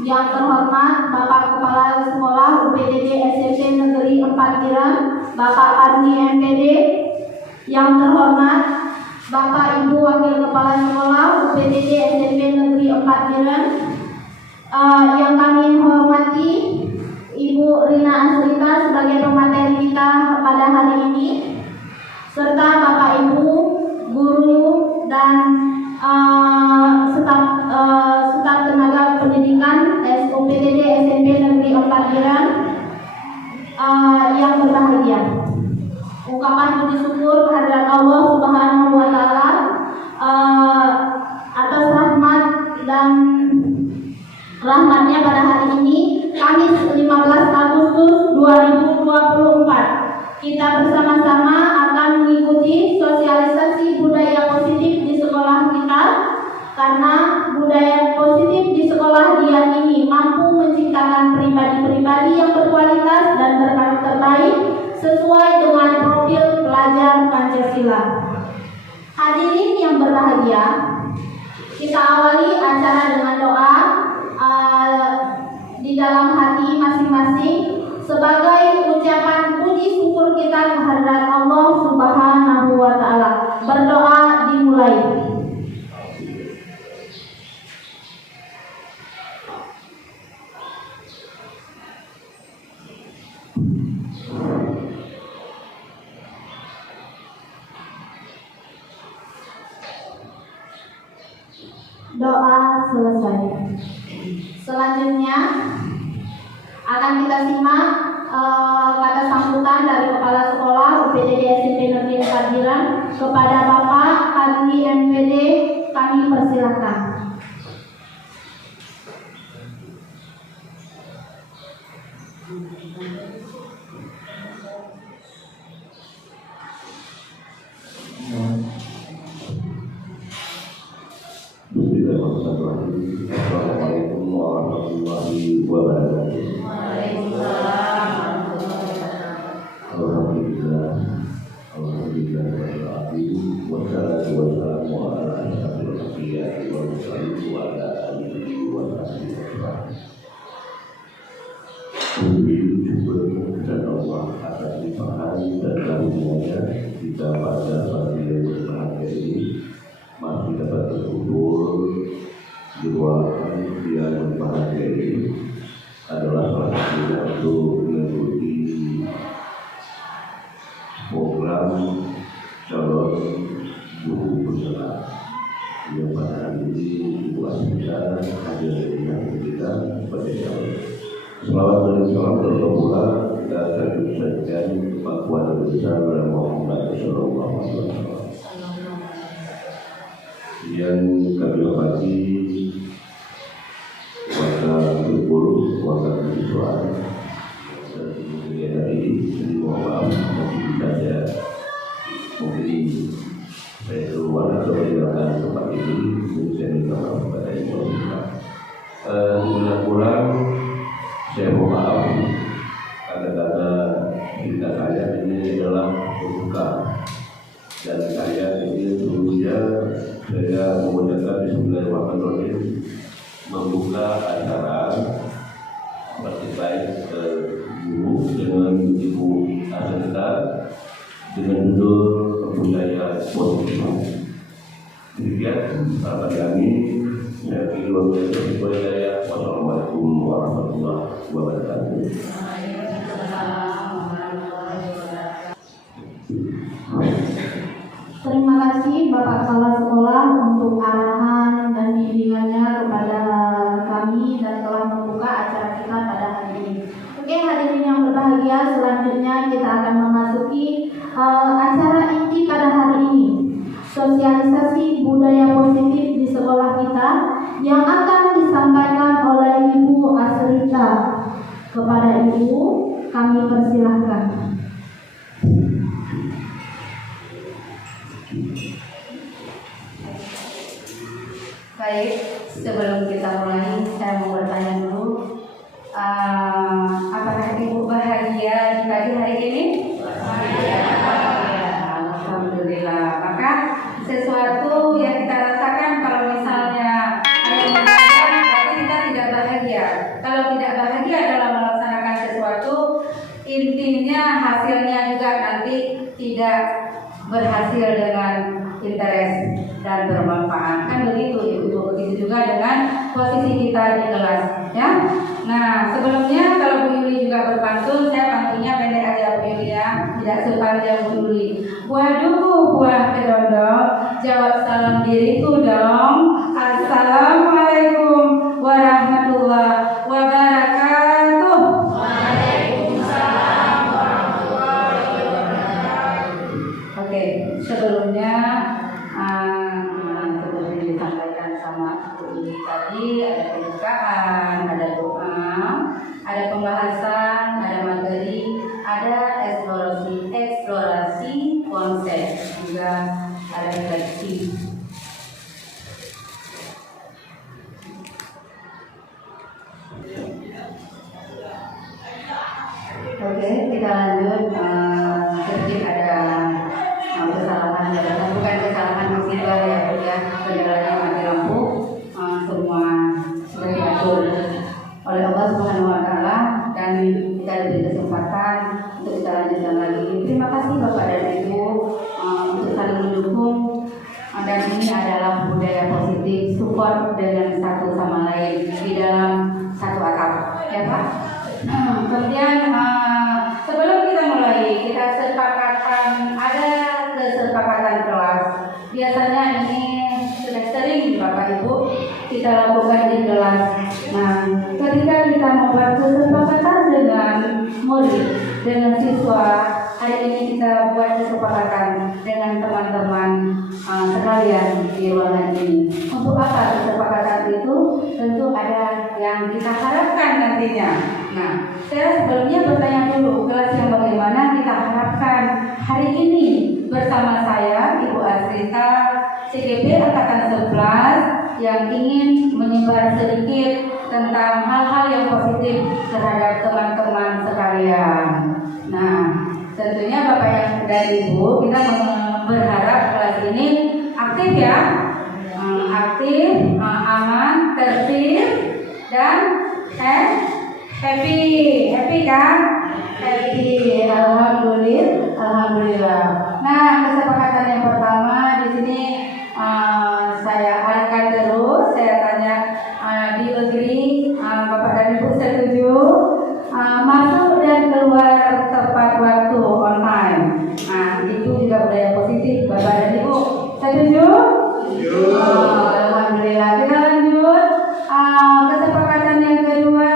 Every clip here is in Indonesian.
Yang terhormat Bapak Kepala Sekolah UPTD SMP Negeri 4 Biren, Bapak Arni MPD. Yang terhormat Bapak Ibu Wakil Kepala Sekolah UPTD SMP Negeri 4 Biren. Yang kami hormati Ibu Rina Asrita sebagai pemateri kita pada hari ini, serta Bapak Ibu guru dan staf tenaga pendidikan UPTD SMP Negeri 4 Biren yang berbahagia. Ungkapan puji syukur kehadirat Allah Subhanahu wa Ta'ala atas rahmat dan rahmatnya pada hari ini, Kamis 15 Agustus 2024. Kita bersama-sama akan mengikuti sosialisasi budaya positif di sekolah kita, karena budaya positif di sekolah diyakini mampu menciptakan pribadi-pribadi yang berkualitas dan berkarakter baik sesuai dengan profil pelajar Pancasila. Hadirin yang berbahagia, kita awali acara dengan doa di dalam hati masing-masing sebagai ucapan puji syukur kita kehadirat Allah Subhanahu wa Ta'ala. Berdoa dimulai. Doa selesai. Selanjutnya akan kita simak kata sambutan dari Kepala Sekolah UPTD SMP Negeri 4 Biren kepada Bapak Arni MPD. Kami persilahkan. Assalamualaikum warahmatullahi wabarakatuh. Alhamdulillah, wassalatu wassalamu ala asyrofil anbiya'i wal mursalin wa ala alihi wa sahbihi. Puji syukur kepada Allah atas limpahan dan karunia-Nya kita pada pagi yang berbahagia ini masih dapat berkumpul di ruangan yang berbahagia ini. Adalah salah satunya untuk mengikuti program calon guru bersekolah yang pada hari ini Ibu Asrita hadir dengan kita sebagai calon. Selawat dan salam terlebih kita akan mengucapkan pengakuan besar kepada Muhammad Sallallahu Alaihi Wasallam. Yang kami hormati wakil guru, wakil siswa, dan kemudian hari ini mohon maaf masih saja mungkin saya keluar atau meninggalkan tempat ini, saya minta maaf kepada Ibu Asrita. Pulang saya mohon maaf karena cerita saya ini adalah berbuka, dan saya ini dulunya saya mengucapkan Bismillahirrahmanirrahim membuka acara bertipai guru dengan Ibu Asrita dengan judul budaya positif. Demikian harapan kami. Saya pilih wabillahi budaya. Wassalamualaikum warahmatullahi wabarakatuh. Terima kasih Bapak Kepala Sekolah untuk arahan dan bimbingannya kepada kami dan telah membuka acara kita pada hari ini. Oke, hadirin yang berbahagia, selanjutnya kita akan memasuki acara inti pada hari ini, sosialisasi budaya positif di sekolah kita yang akan disampaikan oleh Ibu Asrita. Kepada Ibu, kami persilahkan. Baik, sebelum kita mulai, saya mau bertanya dulu, apakah Ibu bahagia di pagi hari ini? Bahagia. Alhamdulillah. Maka sesuatu yang kita rasakan kalau misalnya ada yang bahagia, berarti kita tidak bahagia. berhasil dengan interest dan bermanfaat. Kan begitu Ibu, begitu juga dengan posisi kita di kelas ya. Nah, sebelumnya kalau Bu Yuli juga berpantun, saya pantunnya pendek aja Bu Yuli ya, tidak sepanjang Bu Yuli. Buah duku, buah kedondong, jawab salam diriku dong. Assalamualaikum warahmatullahi wabarakatuh. Waalaikumsalam warahmatullahi wabarakatuh. Oke, sebelumnya seperti disampaikan sama Bu Yuli tadi, ada pembukaan, ada doa, ada pembahasan, ada materi, ada eksplorasi konsep, juga ada refleksi. Oke, kita lanjut. Sedikit ada kesalahan, bukan kesalahan musibah ya, kendalanya mati lampu. Semua sudah diatur oleh Allah Subhanahu Wa Taala dan kita diberi kesempatan untuk kita lanjutkan lagi. Terima kasih Bapak dan Ibu untuk saling mendukung, dan ini adalah budaya positif, support dengan satu sama lain di dalam satu atap, ya Pak. Kemudian sebelum kita mulai, kita ada kesepakatan kelas. Biasanya ini sudah sering Bapak Ibu kita lakukan di kelas. Nah, ketika kita membuat kesepakatan dengan murid, dengan siswa, hari ini kita buat kesepakatan dengan teman-teman sekalian di ruangan ini. Untuk apa kesepakatan itu? Tentu ada yang kita harapkan nantinya. Nah, saya sebelumnya bertanya dulu, kelas yang bagaimana kita harapkan hari ini bersama saya, Ibu Asrita, CGP Angkatan 11, yang ingin menyebar sedikit tentang hal-hal yang positif terhadap teman-teman sekalian. Nah, tentunya Bapak dan Ibu, kita berharap kelas ini aktif ya, aktif, aman, tertib, dan happy kan? Happy, alhamdulillah. Nah, kesepakatan yang pertama di sini saya akan terus, saya tanya di negeri Bapak dan Ibu setuju masuk dan keluar tepat waktu on time. Nah, itu juga budaya positif Bapak dan Ibu. Setuju? Alhamdulillah. Kita lanjut. Kesepakatan yang kedua,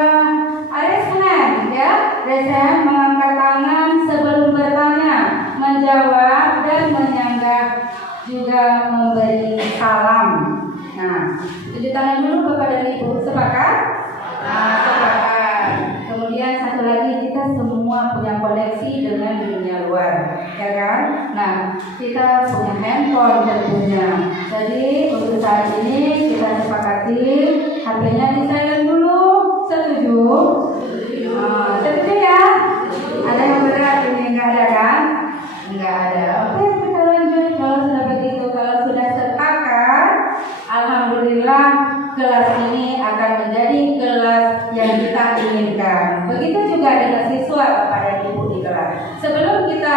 raise hand ya. Raise hand, mengangkat tangan sebelum bertanya, menjawab dan menyanggah, juga memberi salam. Nah, cuci tangan dulu Bapak dan Ibu. Sepakat? Sepakat. Kemudian satu lagi, kita semua punya koneksi dengan dunia luar, ya kan? Nah, kita punya handphone tentunya. Jadi untuk saat ini kita sepakati HP-nya di silent dulu. Setuju? Setuju ya? Ada yang berat ini? Enggak ada kan? Enggak ada. Oke, kita lanjut. Kalau sudah begitu, kalau sudah sepakat, alhamdulillah kelas ini akan menjadi kelas yang kita inginkan. Begitu juga dengan siswa Bapak dan Ibu di kelas. Sebelum kita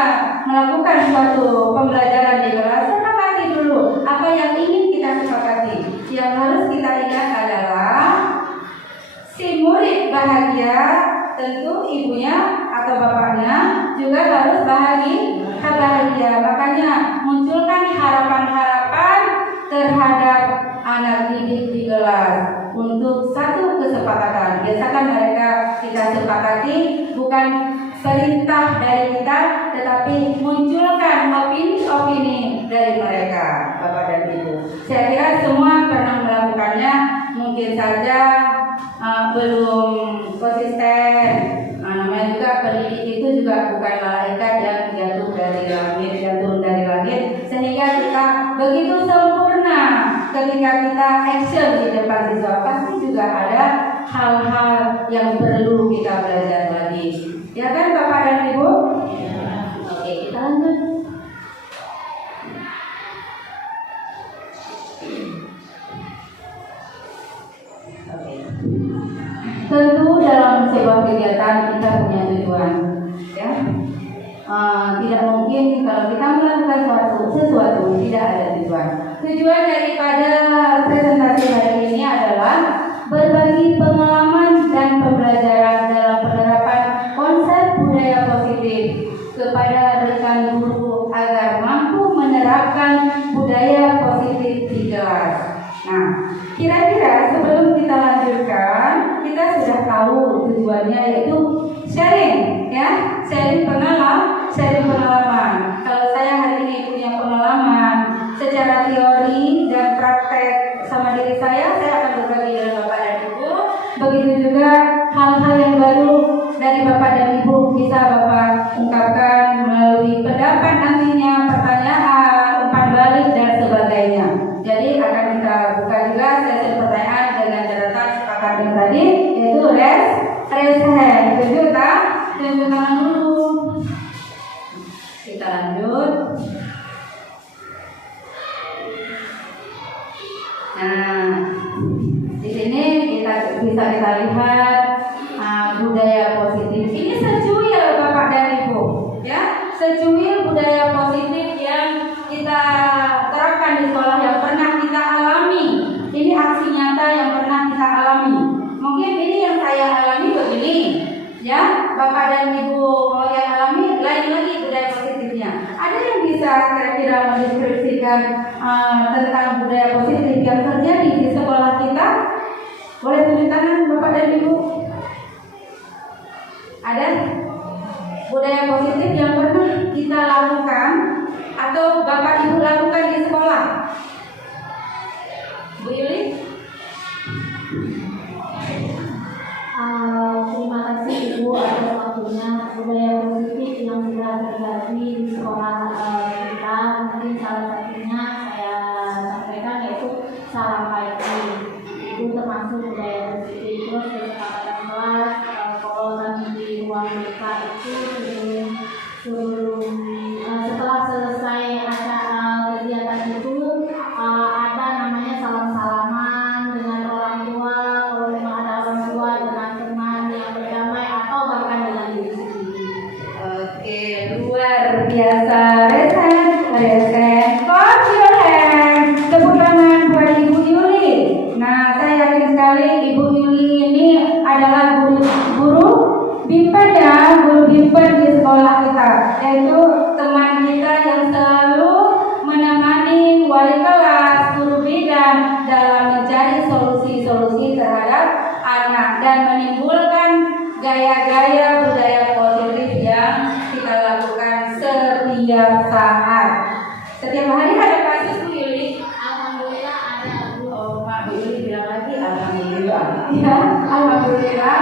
melakukan suatu pembelajaran di kelas, sepakati dulu apa yang ingin kita sepakati. Yang harus kita ingat adalah si murid bahagia, tentu ibunya atau bapaknya juga harus bahagia. Makanya munculkan harapan-harapan terhadap anak didik di kelas untuk satu kesepakatan. Biasakan mereka kita sepakati, bukan perintah dari kita, tetapi munculkan opini-opini dari mereka, Bapak dan Ibu. Saya kira semua pernah melakukannya, mungkin saja belum konsisten. Namanya juga pendidik itu juga bukan malaikat yang jatuh dari langit, sehingga kita begitu sempurna ketika kita action di depan siswa. Pasti juga ada hal-hal yang perlu kita belajar lagi, ya kan Bapak dan Ibu? Oke, kita lanjut. Tentu dalam sebuah kegiatan kita punya tujuan, ya. Tidak mungkin kalau kita melakukan sesuatu tidak ada tujuan. Tujuan daripada presentasi hari ini adalah berbagi pengalaman dan pembelajaran dalam penerapan konsep budaya positif kepada rekan guru agar mampu menerapkan budaya positif di kelas. Nah, kira-kira sebelum kita lanjutkan, kita sudah tahu tujuannya yaitu sharing, ya, sharing pengalaman. Kalau saya hari ini punya pengalaman secara teori dan praktek sama diri saya akan berbagi dengan Bapak dan Ibu. Begitu juga hal-hal yang baru dari Bapak dan Ibu bisa Bapak ungkapkan melalui pendapat nantinya, pertanyaan, umpan balik dan sebagainya. Jadi akan kita buka juga sesi pertanyaan dengan catatan sepakat yang tadi, yaitu raise hand. Tunjuk tangan dulu. Kita lanjut. Nah, di sini kita bisa lihat budaya positif. Ini secuil Bapak dan Ibu, ya, secuil budaya positif yang kita terapkan di sekolah yang pernah kita alami. Ini aksi nyata yang pernah kita alami. Mungkin ini yang saya alami begini, ya, Bapak dan Ibu yang alami lain lagi budaya positifnya. Ada yang bisa kira-kira mendeskripsikan tentang budaya positif yang terjadi di sekolah kita? Boleh tunjuk tangan Bapak dan Ibu? Ada budaya positif yang pernah kita lakukan atau Bapak Ibu lakukan di sekolah? Bu Yuli? Terima kasih Ibu atas waktunya. Budaya positif yang sudah terjadi di sekolah kita, mungkin salah satunya saya sampaikan yaitu salam pagi. Itu termasuk budaya positif. Terus kesepakatan kelas, kalau kami di ruang BK itu setelah selesai acara kegiatan itu ada namanya salam-salaman dengan orang tua, kalau memang ada orang tua dengan teman yang berdamai atau bahkan dengan diri sendiri. Oke, luar biasa. Resen. Clap your hand. Tepuk tangan buat Ibu Yuli. Nah, saya yakin sekali Ibu Yuli ini adalah guru Bimpen, ya, guru Bimpen di sekolah kita, yaitu teman kita yang selalu menemani wali kelas, guru bidan dalam mencari solusi-solusi terhadap anak dan menimbulkan gaya-gaya budaya positif yang kita lakukan setiap saat. Setiap hari ada kasus Bu Yuli. Alhamdulillah ada. Oh, Mak Bu Yuli bilang lagi alhamdulillah. Ya, alhamdulillah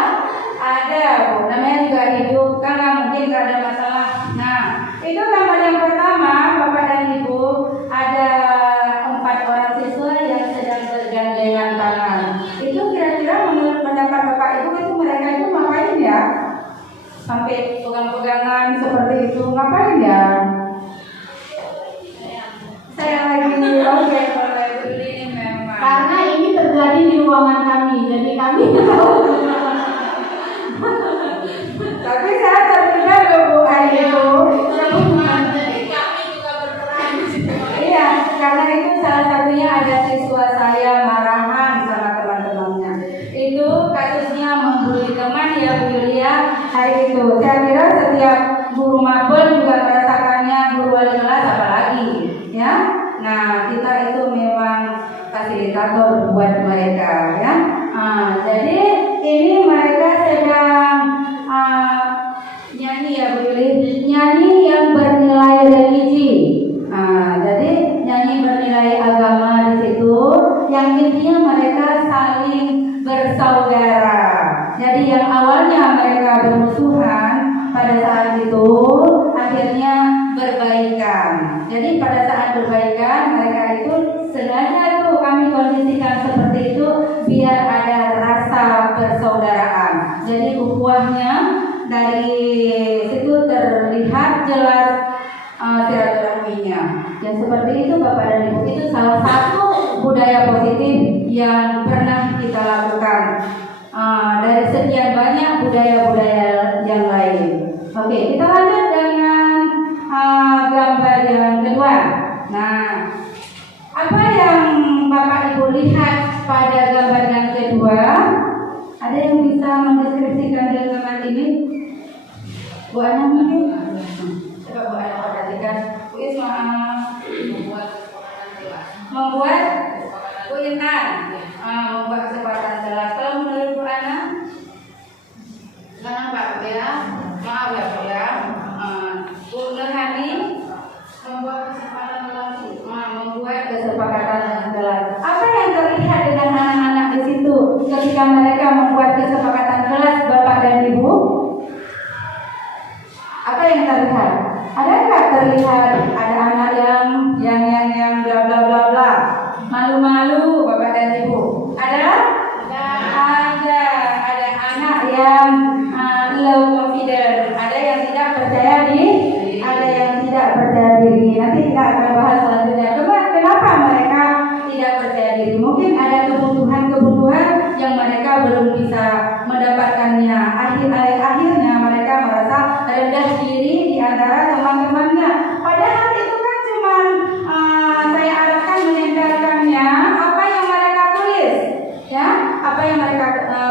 ada, Bu. Namanya juga hidup, kan nggak mungkin nggak ada masalah. Nah, itu gambar yang pertama, Bapak dan Ibu, ada 4 orang siswa yang sedang bergandengan tangan. Itu kira-kira menurut pendapat Bapak Ibu itu mereka itu ngapain ya? Sampai pegang-pegangan seperti itu, ngapain ya? Saya lagi, oke, boleh beli memang. Karena ini terjadi di ruangan kami, jadi kami tahu. Tapi saya terdengar loh Bu hari itu. Jadi kami juga berperan di situ. Iya, karena itu salah satunya ada siswa saya marahan sama teman-temannya. Itu kasusnya membuli teman ya Bu Yulia hari itu. Saya kira setiap guru mabel juga merasakannya, guru wali kelas apalagi, ya. Nah, kita itu memang fasilitator buat mereka, ya. Jadi ini mereka sedang nyanyi ya Bu Yuli, nyanyi yang bernilai religi. Jadi nyanyi bernilai agama di situ, yang intinya mereka saling bersaudara. Jadi yang awalnya mereka bermusuhan pada saat itu akhirnya berbaikan. Jadi pada saat berbaikan mereka itu sengaja tuh kami kondisikan seperti itu biar ada rasa persaudaraan. Jadi ukhuwahnya dari situ terlihat jelas silaturahminya. Yang seperti itu Bapak dan Ibu, itu salah satu budaya positif yang pernah kita lakukan dari sekian banyak budaya-budaya yang lain. Oke, kita lanjut dengan ketika mereka membuat kesepakatan kelas Bapak dan Ibu? Apa yang terlihat? Adakah terlihat ada anak yang bla bla bla bla, malu-malu Bapak dan Ibu? Ada anak yang low confident, ada yang tidak percaya diri, ada yang tidak percaya diri. Nanti kita akan bahas selanjutnya. Kenapa mereka tidak percaya diri? Mungkin ada kebutuhan yang mereka belum bisa mendapatkannya. Akhirnya mereka merasa rendah diri di antara teman-temannya. Padahal itu kan cuma saya arahkan menempelkannya apa yang mereka tulis, ya, apa yang mereka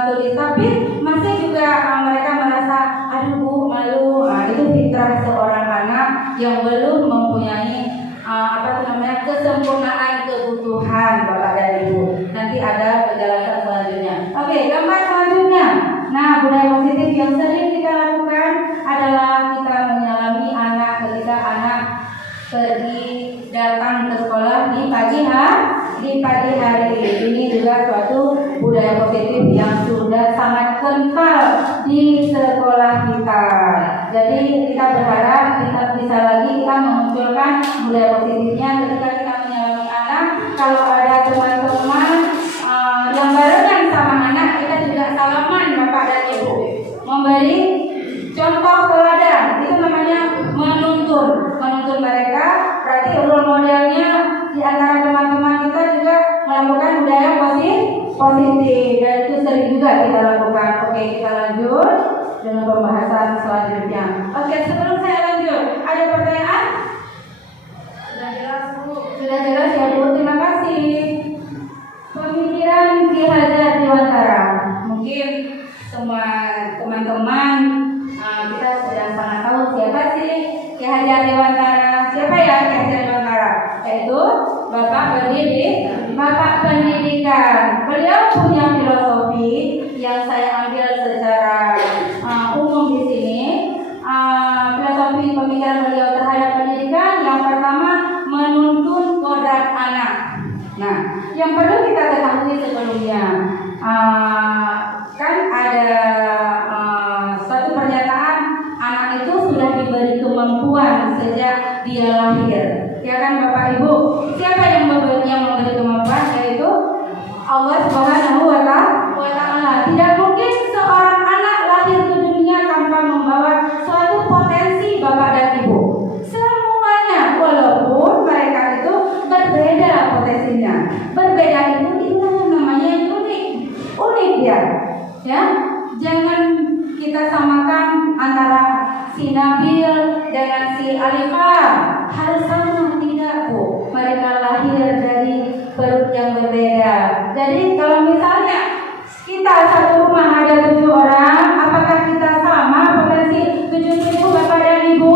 tulis. Tapi masih juga mereka merasa aduh Bu, malu. Itu fitrah seorang anak yang belum mempunyai kesempurnaan kebutuhan Bapak dan Ibu. Nanti ada penjelasan selanjutnya. Oke, gambar selanjutnya. Nah, budaya positif yang sering kita lakukan adalah kita menyalami anak ketika anak pergi datang ke sekolah di pagi hari. Ini juga suatu budaya positif yang sudah sangat kental di sekolah kita. Jadi kita berharap kita bisa lagi memunculkan budaya positifnya ketika kita menyalami anak. Kalau ada teman-teman yang barengan sama anak, kita juga salaman Bapak dan Ibu, memberi contoh teladan. Itu namanya menuntun mereka. Berarti role modelnya di antara teman-teman kita juga melakukan budaya positif, dan itu sering juga kita lakukan. Oke, kita lanjut dengan pembahasan selanjutnya. Oke, sebelum saya lanjut, ada pertanyaan? Sudah jelas Bu? Sudah jelas ya Bu, terima kasih. Pemikiran Ki Hajar Dewantara. Mungkin semua teman-teman kita sudah sangat tahu siapa sih Ki Hajar Dewantara. Siapa ya Ki Hajar Dewantara? Yaitu Bapak Pendidikan. Beliau punya filosofi yang saya ambil secara umum di sini. Filosofi pemikiran beliau terhadap pendidikan, yang pertama menuntun kodrat anak. Nah, yang perlu kita ketahui sebelumnya, kan ada suatu pernyataan anak itu sudah diberi kemampuan sejak dia lahir. Ya kan Bapak Ibu? Siapa yang memberi kemampuan? Yaitu Allah Subhanahu wa Ta'ala. Tidak mungkin seorang anak lahir ke dunia tanpa membawa suatu potensi Bapak dan Ibu. Semuanya, walaupun mereka itu berbeda potensinya. Berbeda itu yang namanya unik ya. Jangan kita samakan antara si Nabil dengan si Alifah. Harus sama, tidak Bu. Mereka lahir dari perut yang berbeda. Jadi kalau misalnya kita satu rumah ada 7 orang, apakah kita sama potensi 7 itu Bapak dan Ibu?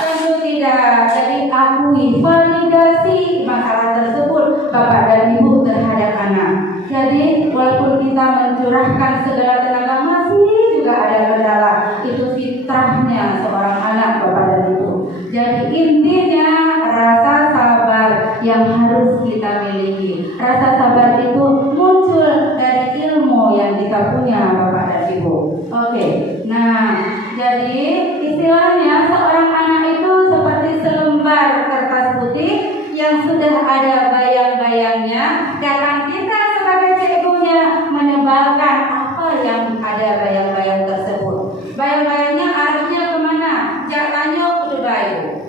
Tentu tidak. Jadi akui, validasi masalah tersebut Bapak dan Ibu terhadap anak. Jadi walaupun kita mencurahkan segala tenaga, masih juga ada kendala. Itu fitrahnya seorang anak Bapak dan Ibu. Jadi intinya rasa sabar yang harus kita miliki. Rasa sabar itu muncul dari ilmu yang kita punya Bapak dan Ibu. Oke. Nah, jadi istilahnya seorang anak itu seperti selembar kertas putih yang sudah ada bayang-bayangnya, dan kita sebagai cikgunya menebalkan apa yang ada bayang-bayang tersebut. Bayang-bayangnya arahnya kemana? Jak tanyo kudu bayu.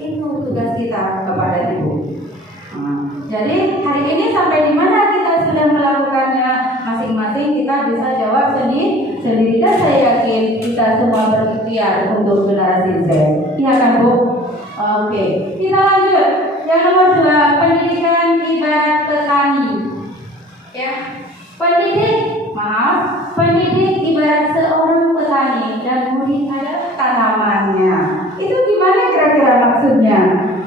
Itu tugas kita Bapak dan Ibu. Jadi hari ini sampai di mana kita sudah melakukannya, masing-masing kita bisa jawab sendiri. Dan saya yakin kita semua berikhtiar untuk generasi Z. Iya kan Bu? Oke, kita lanjut. Yang nomor 2, pendidikan ibarat petani. Ya, pendidik ibarat seorang petani dan murid adalah tanamannya. Itu gimana kira-kira maksudnya?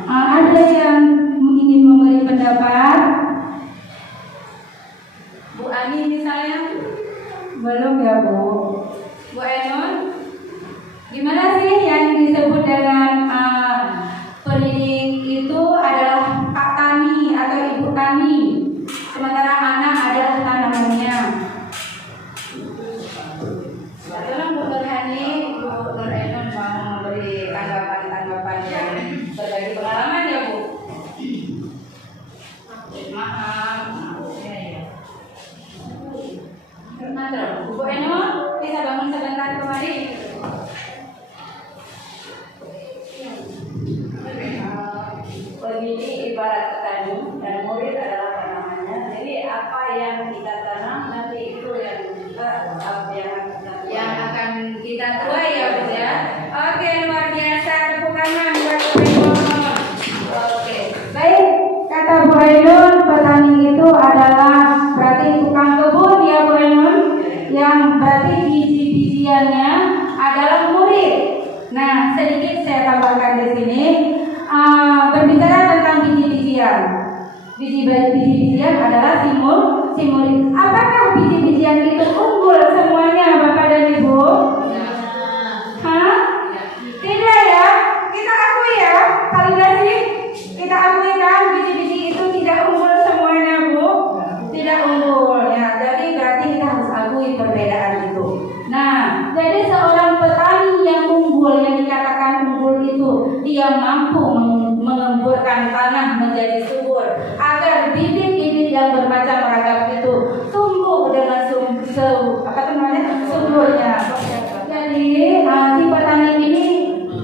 Ada yang ingin memberi pendapat? Bu Ani misalnya? Belum ya Bu? Bu Enun? Gimana sih yang disebut dengan pendidik itu adalah Pak Tani atau Ibu Tani, sementara anak adalah tanamannya? nanti itu yang akan kita tuai ya Bu ya. Oke, luar biasa, tepuk tangan buat Bu Ainun. Oke, baik, kata Bu Ainun, petani itu adalah berarti tukang kebun ya Bu Ainun, yang berarti biji-bijiannya adalah murid. Nah, sedikit saya tambahkan di sini, berbicara tentang biji-bijian. Biji-bijian adalah murid. Apakah biji-bijian itu unggul semuanya Bapak dan Ibu? Hah? Tidak ya? Kita akui ya? Kalau tidak sih, kita akui kan biji-biji itu tidak unggul semuanya Bu? Tidak unggul ya. Jadi berarti kita harus akui perbedaan itu. Nah, jadi seorang petani yang unggul, yang dikatakan unggul itu, dia mampu mengemburkan tanah menjadi subur agar bibit-bibit yang bermacam ragam itu tumbuh dengan suburnya. Jadi si petani ini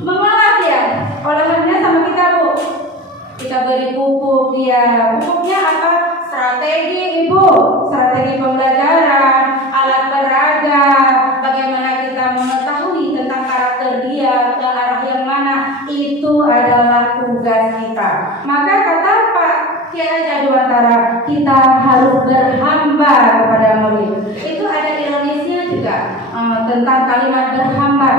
mengolah ya olahannya sama kita Bu. Kita beri pupuk dia. Pupuknya apa? Strategi Ibu, strategi pembelajaran, alat peraga, bagaimana kita mengetahui tentang karakter dia, ke arah yang mana, itu adalah tugas kita. Maka kata Pak Kiai Jaduantara, kita harus berhamba kepada murid. Itu ada ironisnya juga tentang kalimat berhamba.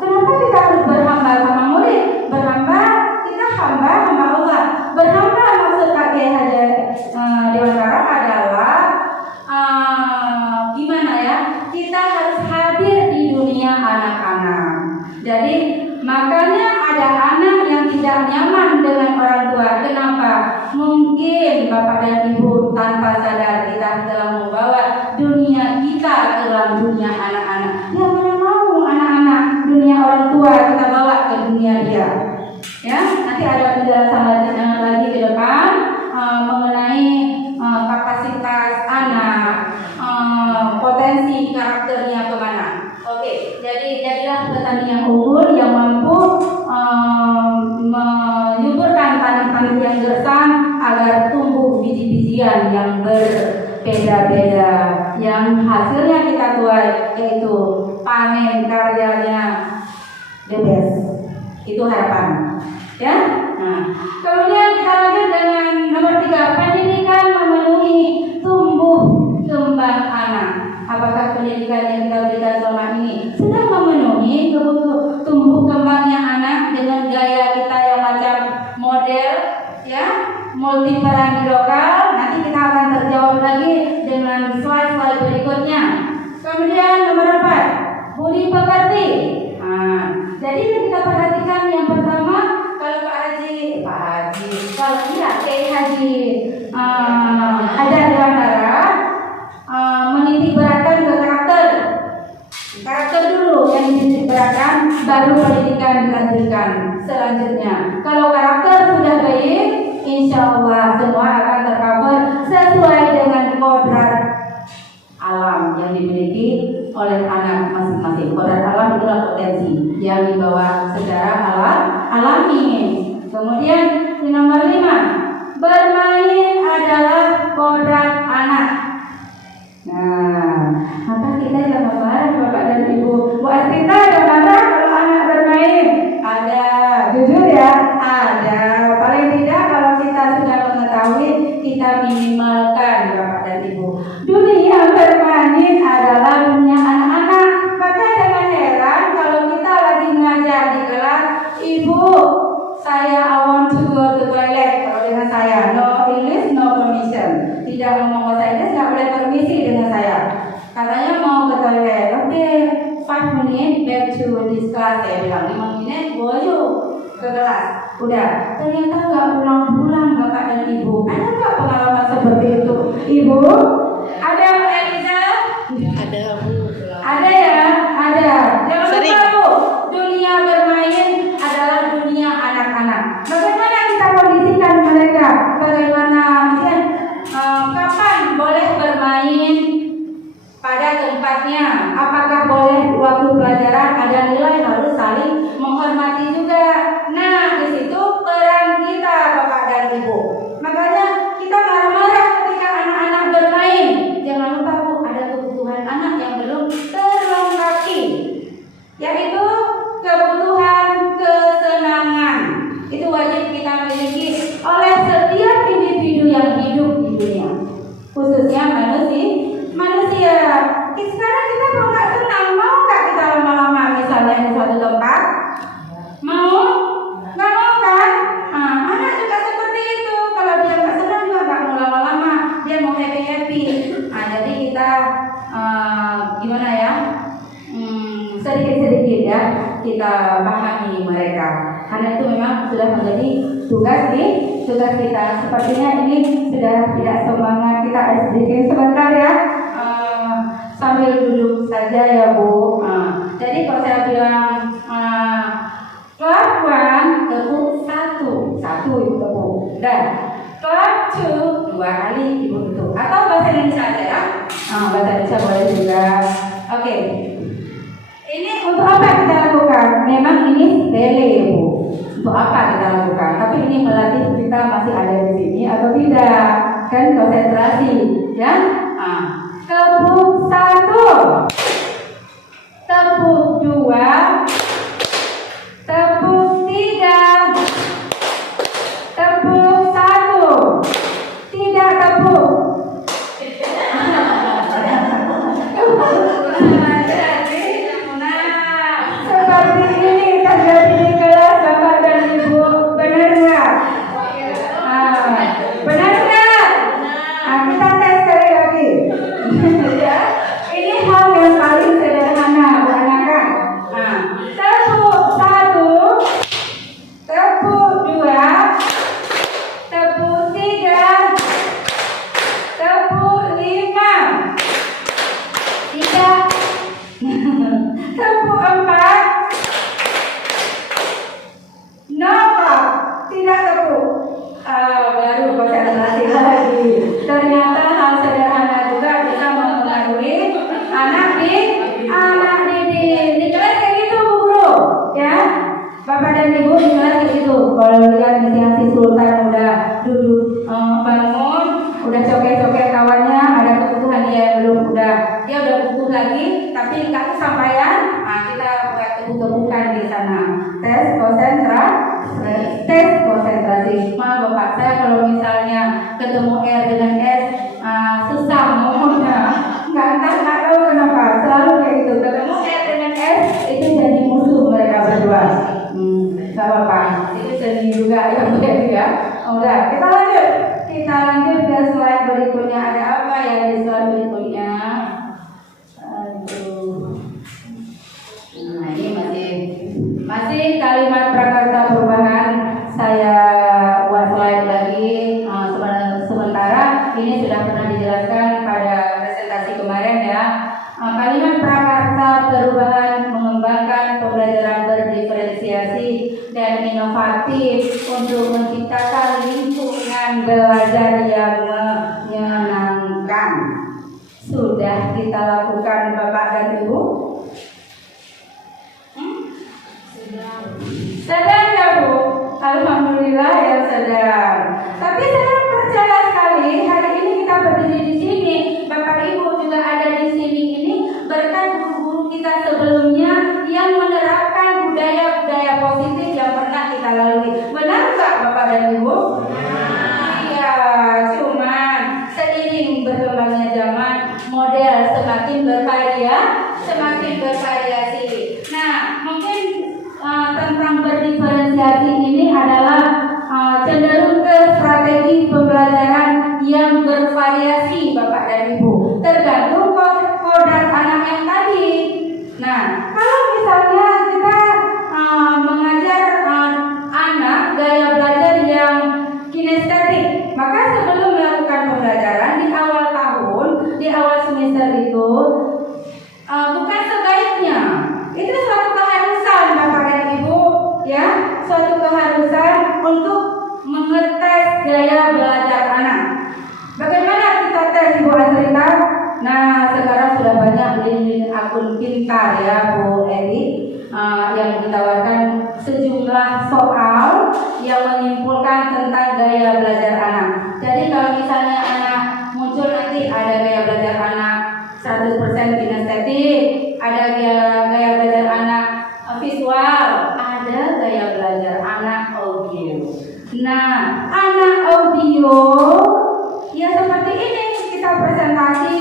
Kenapa kita harus berhamba sama murid? Berhamba, kita hamba Allah. Berhamba maksud Pak Kiai Jaduantara adalah gimana ya? Kita harus hadir di dunia anak-anak. Jadi makanya ada anak yang tidak nyaman dengan orang tua. Kenapa? Mungkin Bapak dan Ibu tanpa sadar kita telah membawa dunia kita ke dalam dunia anak-anak. Yang mana mau anak-anak dunia orang tua kita bawa ke dunia dia. Ya, nanti ada penjelasan lagi ke depan mengenai kapasitas anak, potensi karakternya kemana. Oke, jadi jadilah petani yang unggul yang mampu menyuburkan tanah-tanah yang gersang agar tumbuh biji-bijian yang berbeda-beda, yang hasilnya kita tuai, yaitu panen karyanya the best. Itu harapan. Ya. Nah, kemudian kita lanjut dengan nomor 3, pendidikan memenuhi tumbuh kembang anak. Apakah pendidikan yang kita berikan selama ini sudah memenuhi kebutuhan tumbuh kembangnya anak dengan gaya kita yang macam model, ya, multiperan lokal? Nanti kita akan terjawab lagi dengan slide-slide berikutnya. Kemudian nomor 4, budi pekerti. Nah, jadi kita perhatikan yang pertama, kalau kalau tidak Kiai Haji Hajar Dewantara menitik beratkan ke karakter dulu yang dititik beratkan, baru pendidikan dilanjutkan selanjutnya. Kalau karakter sudah baik, insya Allah semua akan tercover sesuai dengan kodrat alam yang dimiliki oleh anak masing-masing. Kodrat alam itulah potensi yang dibawa secara alami. Kemudian di nomor 5, bermain adalah kodrat anak. Nah, maka kita jangan marah Bapak dan Ibu. Bu Asrita ada marah kalau anak bermain? Ada, jujur ya, ada. Paling tidak kalau kita sudah mengetahui, kita minimalkan Bapak dan Ibu. Dunia bermain adalah dunia anak-anak. Maka jangan heran kalau kita lagi ngajar di kelas, Ibu, saya I want to go to toilet. Kalau dengan saya, no English, no permission. Tidak ngomong bahasa Inggris, nggak boleh permisi dengan saya. Katanya mau ke toilet. Oke, 5 minutes back to this class. Saya bilang 5 menit, go yuk ke kelas. Udah, ternyata nggak pulang-pulang Bapak dan Ibu. Ada nggak pengalaman seperti itu, Ibu? Ada Eliza? Ada Bu. Ada ya, ada. Jangan Sering. lupa Bu, dunia bermain adalah dunia anak-anak. Bagaimana kita kondisikan mereka? Bagaimana misalnya kapan boleh bermain pada tempatnya? Apakah boleh waktu pelajaran ada nilai harus saling menghormati juga? Nah, di situ peran kita Bapak dan Ibu. Makanya kita marah-marah ketika anak-anak bermain. Jangan lupa Bu, manusia. Sekarang kita mau nggak senang, mau nggak kita lama-lama misalnya di suatu tempat? Mau? Nggak mau kan? Nah, anak juga seperti itu. Kalau dia nggak senang juga nggak mau lama-lama. Dia mau happy. Nah, jadi kita gimana ya? Sedikit-sedikit ya kita pahami mereka. Karena itu memang sudah menjadi tugas kita. Sepertinya ini sudah tidak semangat, kita sedikit sebentar ya. Sambil duduk saja ya Bu. Jadi kalau saya bilang kelakuan tepuk satu ibu tepuk, dan kecu 2 kali ibu tutup. Atau bahasa Indonesia aja ya. Bahasa Indonesia boleh juga. Oke. Ini untuk apa kita lakukan? Memang ini sepele ya Bu. Untuk apa kita lakukan? Tapi ini melatih kita masih ada di sini atau tidak? Kan konsentrasi, ya? Tepuk 1, tepuk 2, tepuk 3, tepuk 1, tidak tepuk. Seperti ini terjadi di kelas Bapak dan Ibu, benar nggak? Benar nggak? Kita tes sekali lagi. Ya, ini hal yang paling sederhana, bukan kan? Tepuk 1, tepuk 2, tepuk 3, tepuk 5, tepuk 4, nolak, tidak tepuk. Baru konsentrasi lagi. Ternyata hal sederhana juga bisa mempengaruhi anak didik. Di kelas kayak gitu Bu Guru, ya. Bapak dan Ibu di kelas kayak gitu. Kalau lihat si Sultan udah duduk bangun, udah coket-coket kawannya, ada kebutuhan dia belum dia udah butuh lagi, tapi nggak kesampaian. Kita buat tepuk-tepukan di sana. Tes konsentrasi. Maaf Bapak, saya kalau misalnya ketemu R dengan S susah ngomongnya. Nggak tahu kenapa selalu kayak gitu. Ketemu R dengan S itu jadi musuh mereka berdua. Nggak apa-apa, itu seni juga yang begitu ya. Udah, kita lanjut ke slide berikutnya. Ada apa ya di slide berikutnya? Nah, ini masih kalimat prakarsa perubahan. Saya buat slide lagi. Sementara ini sudah pernah dijelaskan pada presentasi kemarin ya. Kalimat prakarsa perubahan mengembangkan pembelajaran berdiferensiasi dan inovatif untuk menciptakan lingkungan belajar yang menyenangkan. Sudah kita lakukan Bapak dan Ibu? Sedang ya Bu? Alhamdulillah ya sedang. Tapi saya percaya sekali hari ini kita berdiri di sini, Bapak Ibu juga ada di sini ini berkat guru-guru kita sebelumnya yang menerapkan budaya-budaya positif yang pernah kita lalui. Benar nggak Bapak dan Ibu? Iya, cuman seiring berkembangnya zaman, model semakin bervariasi. Nah, mungkin tentang berdiferensiasi ini adalah cenderung ke strategi pembelajaran yang bervariasi Bapak dan Ibu, tergantung kodrat anak yang tadi. Nah, kalau misalnya kita mengajar anak gaya belajar yang kinestetik, maka sebelum melakukan pembelajaran di awal tahun, di awal semester itu bukan sebaiknya. Itu suatu keharusan Bapak dan Ibu, ya, suatu keharusan untuk mengetes gaya belajar anak. Bagaimana kita tes Ibu Azrita? Nah, sekarang sudah banyak link akun pintar ya Bu Edi yang ditawarkan sejumlah soal yang menyimpulkan tentang gaya belajar anak. Jadi kalau misalnya anak muncul nanti ada gaya belajar anak 100% kinestetik, ada gaya belajar anak visual, ada gaya belajar anak audio. Nah, anak audio ya seperti ini, kita presentasi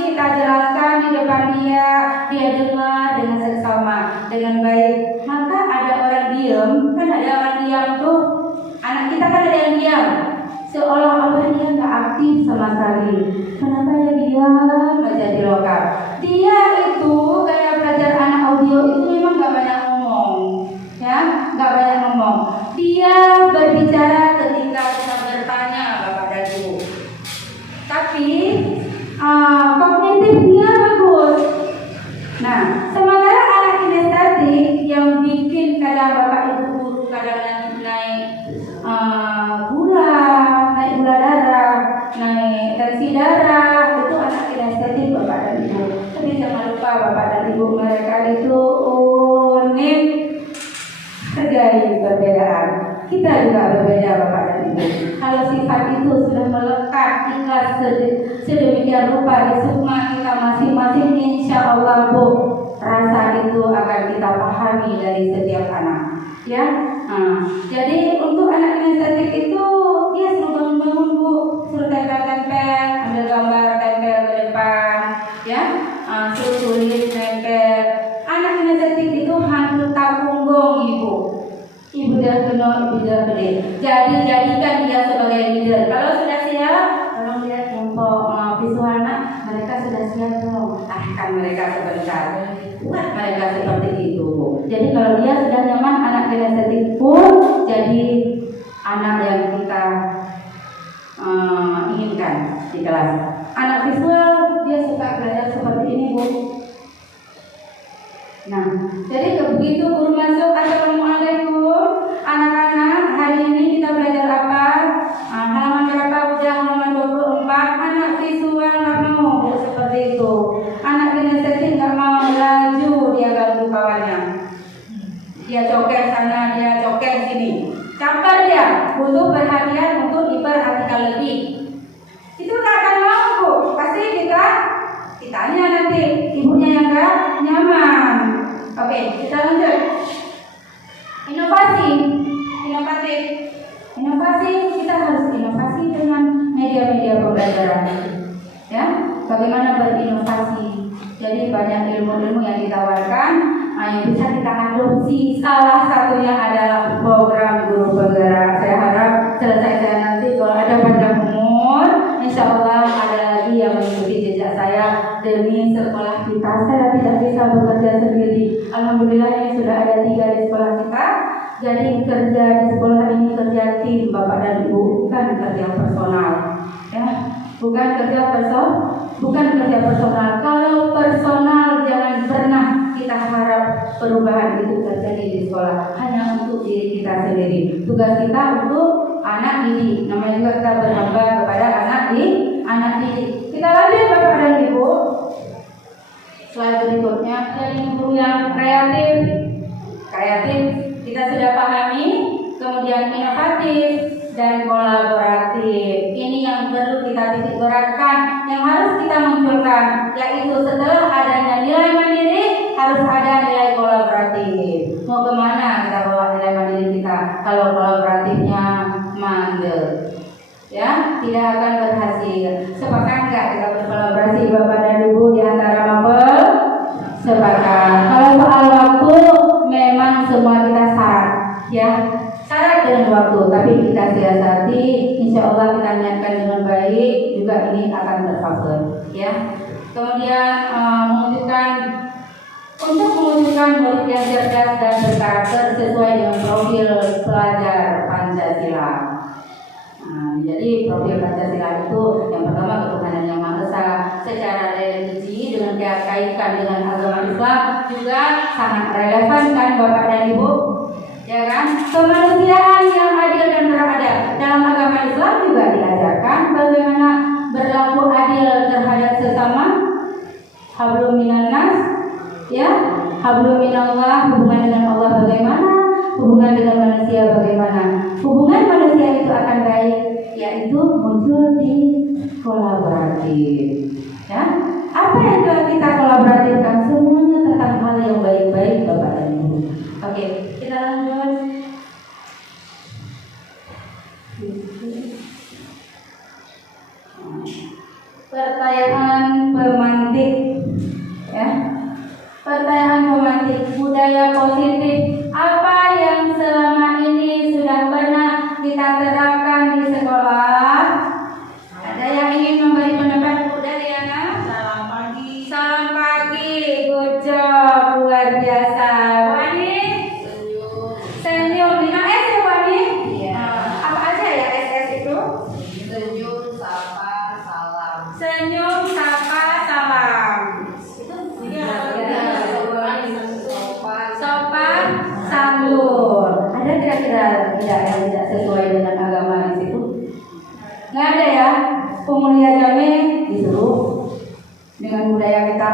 mereka itu unik. Hargai perbedaan. Kita juga berbeda Bapak dan Ibu. Kalau sifat itu sudah melekat ikhlas sedemikian rupa di semua kita masing-masing, insya Allah Bu, rasa itu akan kita pahami dari setiap anak. Ya, jadi untuk anak kinestetik itu dia suruh bangun-bangun Bu, suruh tempel-tempel, ambil gambar tempel ke depan, ya, suruh tulis tempel. Anak kinestetik itu hantu tak punggung Ibu. Ibu dah kenal, ibu dah gede. Jadi jadikan dia sebagai leader. Kalau sudah siap, tolong lihat kelompok visualnya, mereka sudah siap belum? Arahkan mereka sebentar. Buat mereka seperti itu. Jadi kalau dia sudah nyaman, anak kinestetik pun jadi anak yang kita inginkan di kelas. Anak visual dia suka belajar seperti ini Bu. Nah, jadi begitu guru masuk, assalamualaikum anak-anak, hari ini kita belajar apa? Halaman berapa? Udah halaman 24. Anak visual nggak mau seperti itu. Anak kinestetik nggak mau, laju dia ganggu kawannya. Dia coker sana, dia coker sini. Campur dia, butuh perhatian untuk diperhatikan lebih. Itu nggak akan mau Bu. Pasti kitanya nanti, ibunya yang nggak nyaman. Oke, kita lanjut. Inovasi, kita harus inovasi dengan media-media pembelajaran. Ya, bagaimana berinovasi? Jadi banyak ilmu-ilmu yang ditawarkan, yang bisa kita adopsi. Salah satunya adalah program guru penggerak. Saya harap selesai saya nanti kalau ada panjang umur, insya Allah ada lagi yang mengikuti jejak saya demi sekolah kita. Saya tidak bisa bekerja sendiri. Alhamdulillah ini sudah ada 3 di sekolah kita. Jadi kerja di sekolah ini kerja tim Bapak dan Ibu, bukan kerja personal. Ya, bukan kerja personal. Kalau personal jangan pernah kita harap perubahan itu terjadi di sekolah. Hanya untuk diri kita sendiri. Tugas kita untuk anak didik. Namanya juga kita berhamba kepada anak didik. Kita lanjut Bapak dan Ibu. Slide berikutnya, jadi guru yang kreatif kita sudah pahami. Kemudian inovatif dan kolaboratif. Ini yang perlu kita titik beratkan, yang harus kita munculkan, yaitu setelah adanya nilai mandiri harus ada nilai kolaboratif. Mau kemana kita bawa nilai mandiri kita kalau kolaboratifnya mandel? Ya, tidak akan berhasil. Sepakat nggak kita berkolaborasi Bapak dan Ibu di antara mapel? Sepakat. Kalau soal waktu memang semua kita syarat, ya. Syarat dengan waktu, tapi kita siasati, insya Allah kita niatkan dengan baik, juga ini akan tercover, ya. Kemudian untuk mewujudkan murid yang cerdas dan berkarakter sesuai dengan profil pelajar Pancasila. Jadi profil Pancasila itu yang pertama ketuhanan yang Maha Esa secara religi dengan kaitan dengan agama Islam juga sangat relevan kan Bapak dan Ibu, ya kan? Kemanusiaan yang adil dan beradab dalam agama Islam juga diajarkan bagaimana berlaku adil terhadap sesama. Hablum minan nas, ya, hablum minallah, hubungan dengan Allah bagaimana, hubungan dengan manusia bagaimana. Hubungan manusia itu akan baik, yaitu muncul di kolaboratif. Ya, apa yang telah kita kolaboratifkan semuanya tentang hal yang baik-baik Bapak dan Ibu. Oke, kita lanjut. Pertanyaan pemantik, ya. Pertanyaan pemantik, budaya positif. Apa yang selama ini sudah pernah kita terapkan di sekolah? Ada yang ingin memberi pendapat? Bu Dariana? Salam pagi. Salam pagi, good job, luar biasa. Bu Ani? Senyum. 5S ya Bu Ani? Iya. Apa aja ya SS itu? Senyum, sapa, salam. Senyum, sapa, salam. Sopan, sambut. Ada kira-kira yang tidak sesuai dengan agama di situ? Nggak ada ya. Pemulia Jami disuruh dengan budaya kita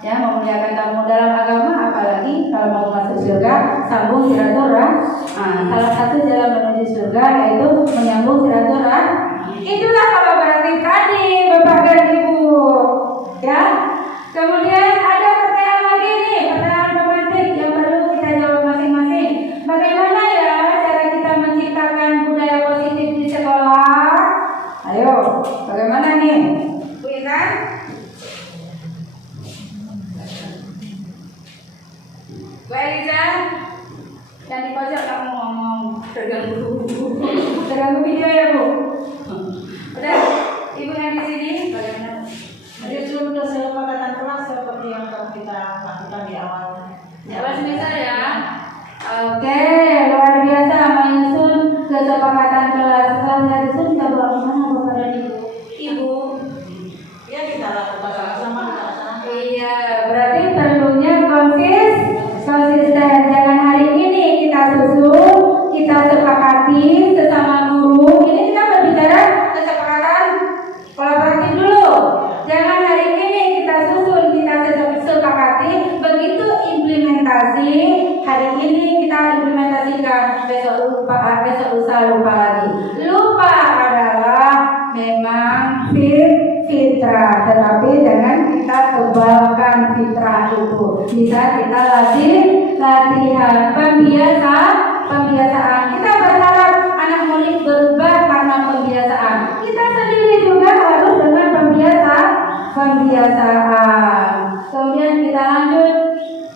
ya, memuliakan tamu dalam agama, apalagi kalau mau masuk surga sambung silaturahmi. Salah satu jalan menuju surga yaitu menyambung silaturahmi. Itulah kolaboratif tadi, Bapak dan Ibu, ya. Kemudian ada pertanyaan lagi nih, pertanyaan pemantik yang perlu kita jawab masing-masing. Bagaimana ya cara kita menciptakan budaya positif di sekolah? Ayo, bagaimana nih, Bu Intan? Bu Eliza, yang di pojok kamu ngomong terganggu video ya Bu. Udah, Ibu yang di sini bagaimana? Jadi sudah kesepakatan kelas seperti yang kita lakukan di awal. Jawab semisal ya. Oke, luar biasa menyusun kesepakatan kelas. Setelah saya susun kita bawa kemana Bapak dan Ibu? Ibu. Ya kita lakukan sama-sama kita laksanakan. Iya, berarti perlunya konsisten. Jangan hari ini kita susun, kita sepakati sesama guru. Ini kita berbicara kesepakatan kolaboratif dulu. Jangan hari ini kita susun, kita sepakati, begitu implementasi hari ini kita implementasikan, besok lusa lupa lagi. Lupa adalah memang fitrah, tetapi jangan kita tebalkan fitrah itu. Bisa kita latihan pembiasaan. Kita berharap anak murid berubah karena pembiasaan. Kita sendiri juga harus dengan pembiasaan. Kemudian kita lanjut,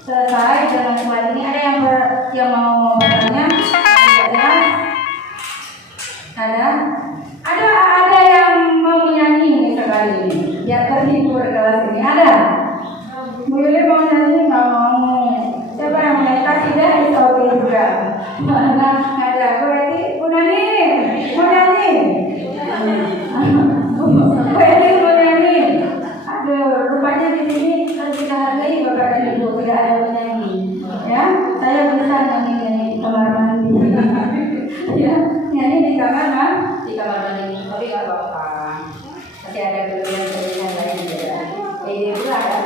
selesai dengan slide ini. Ada yang mau bertanya? Ada yang mau nyanyi sekali ini, biar terhibur kelas ini. Ada? Bu Yuli mau nyanyi? Nggak mau. Siapa yang mau nyanyi? Kasidah itu oke juga. Mana ada? Berarti Bu Nani mau nyanyi? Bu Yuli mau nyanyi? Aduh, rupanya di sini harus kita hargai Bapak dan Ibu, tidak ada penyanyi. Ya, saya bisa nyanyi di kamar mandi. Ya, nyanyi di kamar mandi, tapi nggak apa-apa. Masih ada kelebihan lain juga. Itu ada.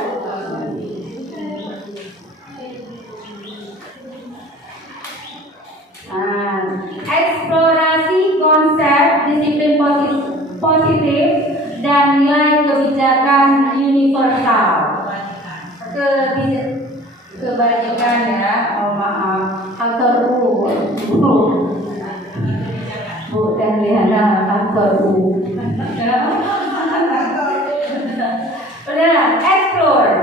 Eksplorasi konsep disiplin positif dan nilai kebijakan universal. Kebajikan ya, maaf, faktor U. Bu dan Liana faktor U. Udah, explore.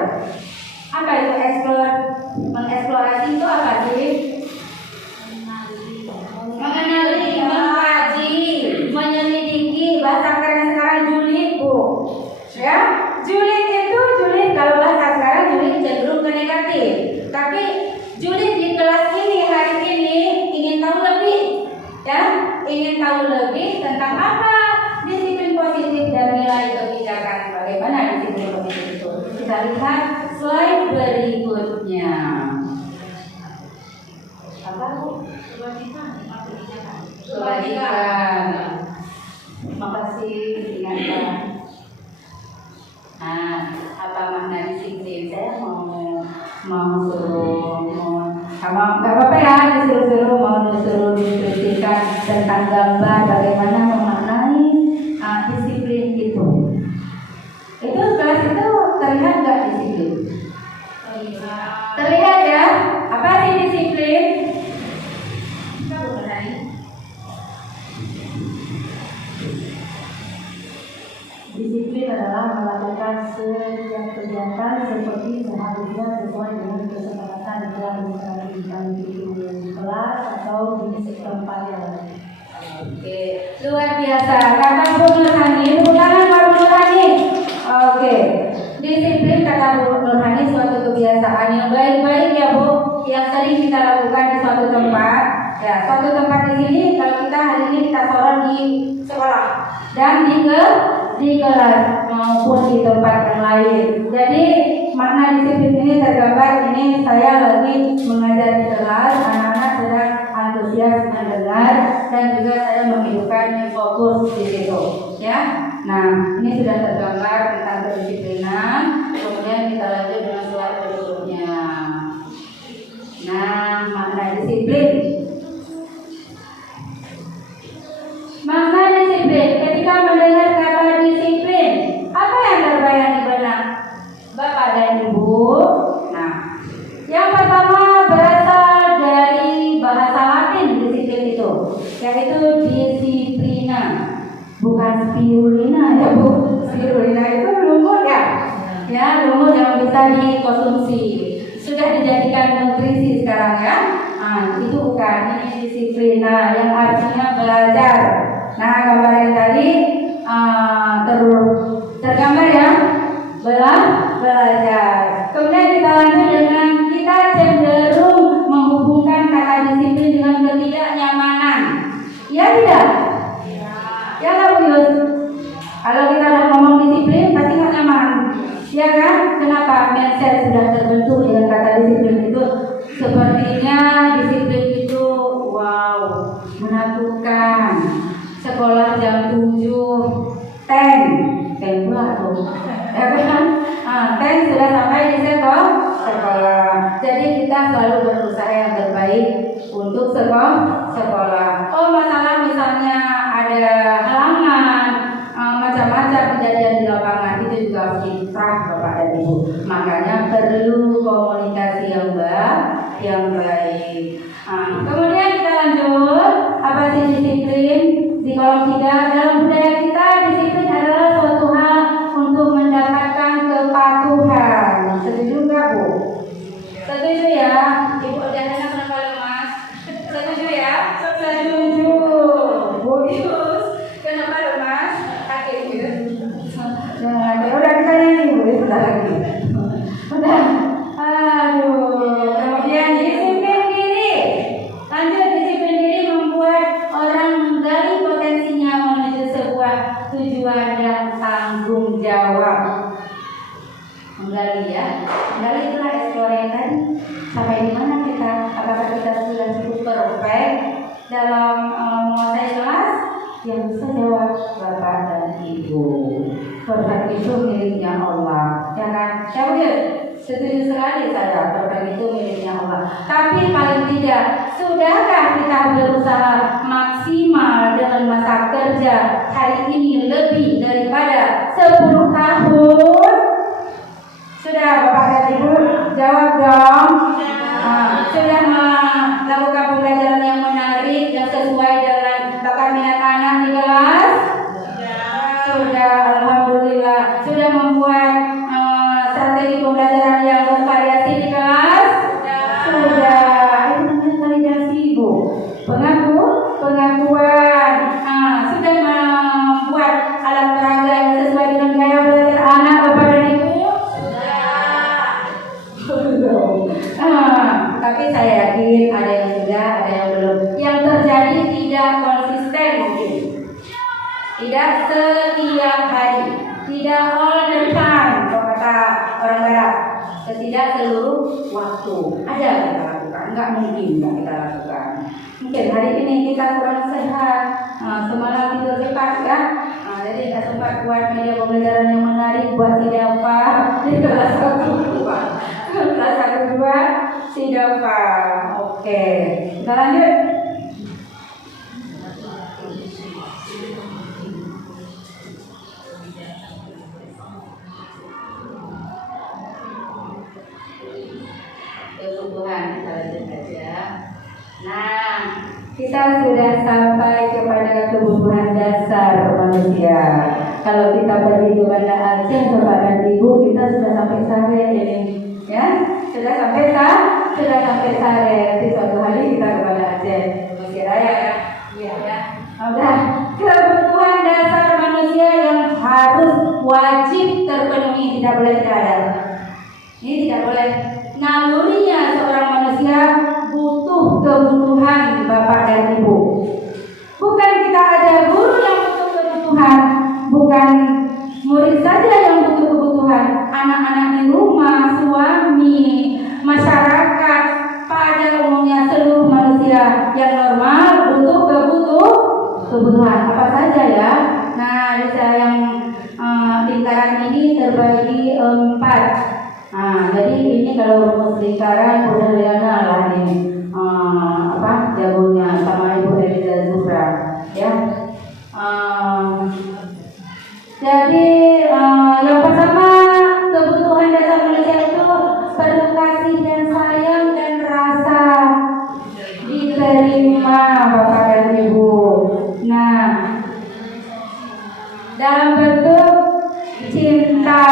Apa itu explore? Mengeksplorasi itu apa sih? Mengenali, mengkaji, menyelidiki. Bahasa keren sekarang julid, Bu. Ya, julid kalau bahasa sekarang julid cenderung ke negatif. Tapi julid di kelas ini hari ini ingin tahu lebih, ya, ingin tahu lebih tentang apa disiplin positif dan nilai kebijakan. Bagaimana disiplin positif itu? Kita lihat slide berikutnya. Apa Bu? Kebajikan. Makasih diingatkan. Apa makna disiplin? Saya mau suruh sama nggak apa-apa ya, disuruh diskusikan tentang gambar bagaimana memaknai disiplin itu. Itu kelas itu terlihat nggak disiplin? Terlihat ya. Apa sih disiplin? Disiplin adalah melakukan setiap kegiatan seperti seharusnya sesuai dengan kesepakatan yang disampaikan di kelas atau di tempat yang lain. Oke, luar biasa. Kata Bu Nurhani, bukan Bu Nurhani. Oke, disiplin kata Bu Nurhani suatu kebiasaan yang baik-baik ya Bu, yang sering kita lakukan di suatu tempat. Ya, suatu tempat di sini kalau kita hari ini kita sorot di sekolah dan di kelas maupun di tempat yang lain. Jadi makna disiplin ini tergambar ini saya lagi mengajar di kelas, anak-anak sedang antusias mendengar dan juga saya menghidupkan fokus di situ. Ya, nah ini sudah tergambar tentang kedisiplinan. Kemudian kita lanjut dengan Bapak dan Ibu. Nah, yang pertama berasal dari bahasa Latin disiplin itu, yaitu disiplina, bukan spirulina ya Bu. Spirulina itu lumut ya, lumut yang bisa dikonsumsi, sudah dijadikan nutrisi sekarang ya. Nah, itu bukan, ini disiplina yang artinya belajar. Nah, gambar yang tadi tergambar ya, belajar. Kemudian kita lanjut dengan kita cenderung menghubungkan kata disiplin dengan ketidaknyamanan. Ya tidak? Ya nggak Bu Yus? Kalau kita udah ngomong disiplin pasti nggak nyaman, ya kan? Kenapa? Mindset sudah terbentuk dengan kata disiplin itu. Sepertinya disiplin itu wow, menakutkan. Sekolah jam 7, ten pula tuh, ya kan? Ten sudah sampai di sekolah. Jadi kita selalu berusaha yang terbaik untuk sekolah. Oh, masalah misalnya ada halangan, macam-macam kejadian di lapangan, itu juga harus diserah Bapak dan Ibu. Makanya perlu komunikasi yang baik. Kemudian kita lanjut, apa sih disiplin? Di kolom 3, dalam budaya kita disiplin adalah suatu hal untuk mendapatkan kepatuhan. Setuju nggak Bu? Setuju ya? Ibu Diana kenapa lemas? Setuju ya? Setuju. Bu Yus, kenapa lemas? Sakit gitu. Nah, udah kita nyanyi Bu, sudah lagi. Udah. Aduh. Kemudian disiplin diri. Lanjut, disiplin diri membuat orang menggali potensinya menuju sebuah tujuan dan tanggung jawab. Menggali ya, menggali itulah explore tadi. Sampai di mana kita? Apakah kita sudah cukup perfect dalam menguasai kelas? Yang bisa jawab Bapak dan Ibu. Perfect itu miliknya Allah, ya kan? Ya Bu, setuju sekali saya. Perfect itu miliknya Allah. Tapi paling tidak, sudahkah kita berusaha maksimal dengan masa kerja hari ini lebih daripada 10 tahun? Sudah Bapak dan Ibu jawab dong. Sudah melakukan pembelajaran yang menarik yang sesuai dengan bakat minat anak di kelas? Sudah, alhamdulillah. Sudah membuat strategi pembelajaran yang bervariasi di kelas? Sudah. Itu namanya validasi Bu. Pengakuan. Sudah membuat alat peraga yang sesuai dengan gaya belajar anak Bapak dan Ibu? Tapi saya yakin ada yang sudah, ada yang belum. Yang terjadi tidak konsisten mungkin, tidak setiap hari, tidak all the time, kalau kata orang Barat, tidak seluruh waktu. Ada yang kita lakukan, enggak mungkin enggak kita lakukan. Mungkin hari ini kita kurang sehat, semalam tidur cepat ya. Jadi kita sempat buat media pembelajaran yang menarik buat si Delva di kelas 1-2. Kelas 1-2 si Delva. Oke, kita lanjut. Kebutuhan kita lanjut saja. Nah, kita sudah sampai kepada kebutuhan dasar manusia. Kalau kita pergi ke Banda Aceh, Bapak dan Ibu, kita sudah sampai Sare ini, ya? Sudah sampai Sare. Di suatu hari kita ke Banda Aceh, Mesir Raya ya? Iya ya. Udah. Kebutuhan dasar manusia yang harus wajib terpenuhi, tidak boleh tidak ada. Ini tidak boleh. Nalurinya seorang manusia butuh kebutuhan Bapak dan Ibu. Bukan kita ada guru yang butuh kebutuhan, bukan murid saja yang butuh kebutuhan. Anak-anak di rumah, suami, masyarakat, pada umumnya seluruh manusia yang normal butuh kebutuhan apa saja ya. Nah, yang lingkaran ini terbagi 4. Nah, jadi ini kalau rumus lingkaran udah Liana lah ini jagonya sama Ibu Eliza Zubra ya. Jadi yang pertama kebutuhan dasar perlu kasih dan sayang dan rasa diterima Bapak dan Ibu. Nah, dalam bentuk cinta.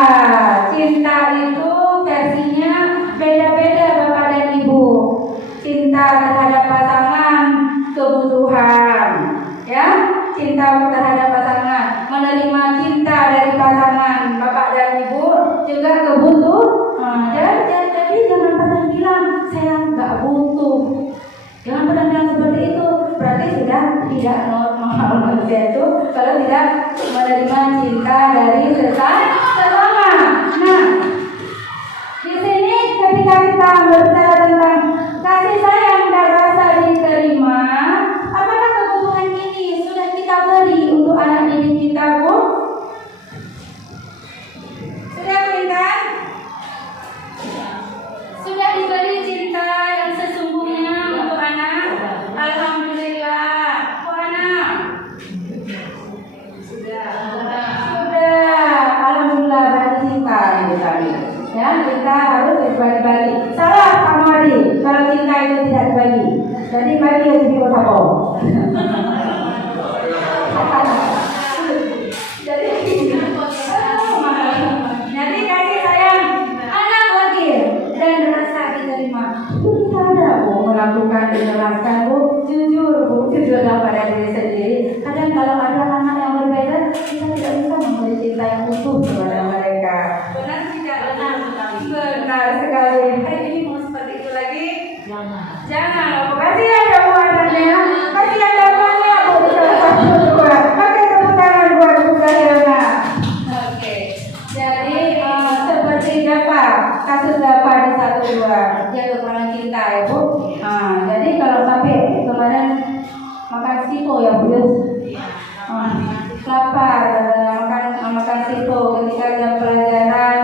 Cinta itu versinya beda-beda Bapak dan Ibu. Cinta terhadap pasangan, kebutuhan, ya. Cinta terhadap pasangan, menerima cinta dari pasangan Bapak dan Ibu juga kebutuhan. Jadi jangan pernah bilang saya nggak butuh. Jangan pernah bilang seperti itu. Berarti sudah tidak normal manusia itu kalau tidak menerima cinta dari sesama. Nah, di sini ketika kita berbicara tentang kasih sayang dan rasa diterima, apakah kebutuhan ini sudah kita beri untuk anak didik kita, Bu? Sudah berikan? Sudah diberi cinta yang sesungguhnya untuk anak? Alhamdulillah. Bu anak? Sudah. Alhamdulillah berarti cinta ibu kami. Ya, kita harus berbagi-bagi. Salah Pak Mari kalau cinta itu tidak dibagi. Jadi bagi yang di Osako. Jadi kasih sayang anak wakil dan rasa diterima. Itu kita ada Bu melakukan menjelaskan Bu, jujur pada diri sendiri. Kadang kalau ada anak yang berbeda, kita tidak bisa memberi cinta yang utuh kepada mereka. Benar tidak? Benar sekali. Ini mau seperti itu lagi? Jangan. Kasihan ya Bu anaknya. Kasihan dapatnya Bu. Pakai tepuk tangan buat Bu Kahirna. Oke. Jadi seperti Bapak, kasus Bapak di 1-2 dia kekurangan cinta ya Bu. Jadi kalau sampai kemarin makan siko ya Bu. Lapar makan siko ketika jam pelajaran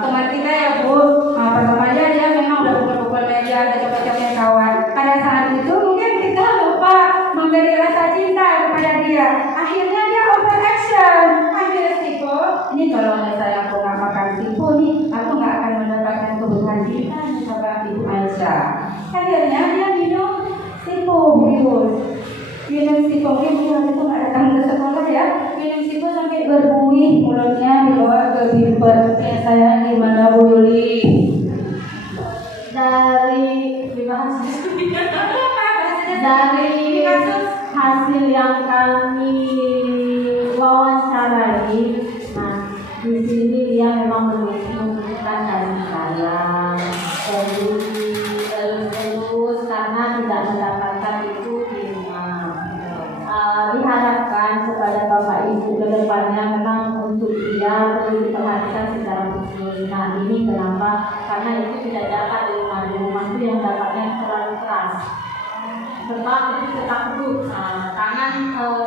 teman kita ya Bu. Pertamanya dia memang udah pukul meja, ada coba-coba kawan. Pada saat itu mungkin kita lupa memberi rasa cinta kepada dia. Akhirnya dia overaction, ambil siko. Ini kalau misalnya aku nggak makan siko nih, aku nggak akan mendapatkan kebutuhan cinta sama Ibu Aisyah. Akhirnya dia minum siko, minum siko itu nggak datang ke sekolah ya. Minum siko sampai berbuih mulutnya dibawa ke bimper. Saya gimana Bu Yuli? Dari hasil yang kami wawancarai, nah di sini dia memang menunjukkan kasih sayang, terus karena tidak mendapatkan itu diharapkan kepada Bapak Ibu ke depannya memang untuk dia perlu diperhatikan secara khusus. Nah ini kenapa? Karena itu tidak dapat di rumah itu yang dapatnya terlalu keras. Sebab itu tetap duduk, tangan terlalu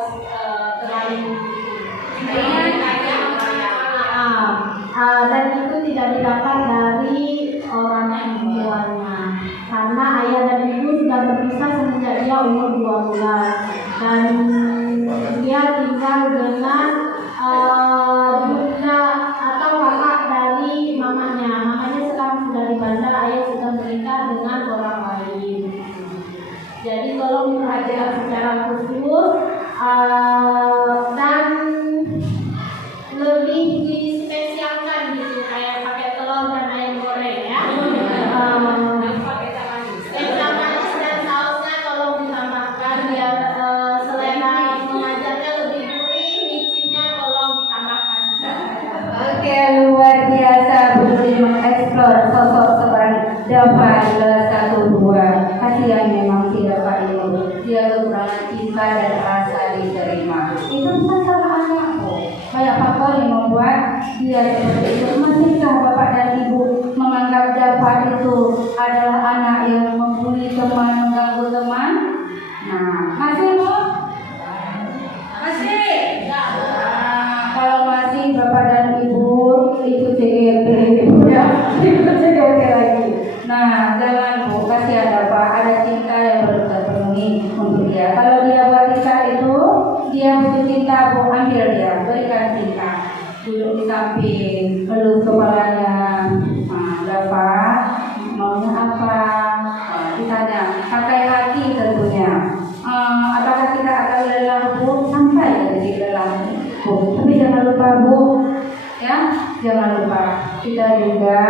dan itu tidak didapat dari orang yang tuanya. Karena ayah dan ibu sudah berpisah semenjak dia umur 2 bulan dan dia tinggal dengan bunda atau kakak dari mamanya. Mamanya sekarang sudah di Bandar, ayah sudah menikah dengan orang lain. Jadi tolong diperhatikan secara khusus dan lebih dispesialkan gitu, kayak pakai telur dan ayam goreng ya. Kecap manis dan sausnya tolong ditambahkan biar selera mengajarnya lebih gurih, micinnya tolong ditambahkan. Oke, luar biasa Bu Yuli mengeksplor sosok seorang Dava 1-2. Kasihan memang si Dava ini, dia kekurangan cinta dan rasa diterima. Itu bukan salah anakku. Banyak faktor yang membuat dia seperti itu. Masihkah Bapak dan Ibu menganggap Dava itu adalah anak yang membuli teman, mengganggu teman? Nah, masih Bu? Masih? Kalau masih Bapak dan Ibu ikut CGP ya, ikut CGP lagi. Nah, dalam kita juga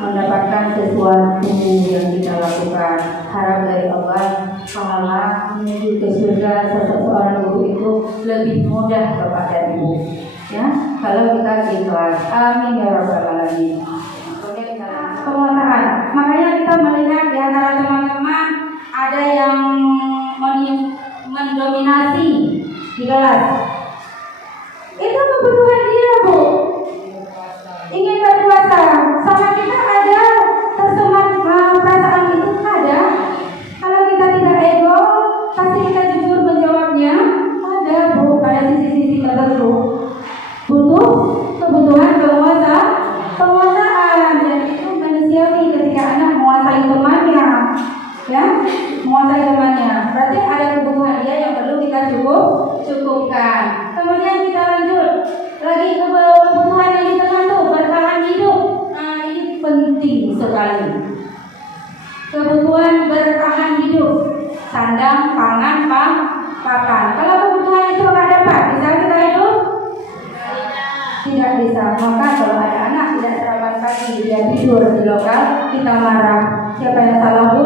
mendapatkan sesuatu yang kita lakukan. Harap dari Allah pahala menuju ke surga seseorang guru itu lebih mudah kepada ibu. Ya, kalau kita ikhlas. Amin ya rabbal alamin. Penguasaan. Makanya kita melihat di antara teman-teman ada yang mendominasi di kelas. Itu kebutuhan dia, Bu. Ingin berkuasa. Sama kita ada tersemat perasaan itu ada. Kalau kita tidak ego, pasti kita jujur menjawabnya. Ada, Bu, pada sisi-sisi tertentu. Butuh kebutuhan penguasaan. Jadi itu manusiawi ketika anak menguasai temannya, ya, menguasai temannya. Berarti ada kebutuhan dia yang perlu kita cukupkan. Kemudian kita lanjut lagi ke kebutuhan yang di tengah tuh, bertahan hidup. Nah, ini penting sekali. Kebutuhan bertahan hidup, sandang, pangan, pakan. Kalau kebutuhan itu nggak dapat, bisa kita hidup? Tidak bisa. Maka kalau ada anak tidak sarapan pagi, dia tidur di lokal, kita marah. Siapa yang salah, Bu?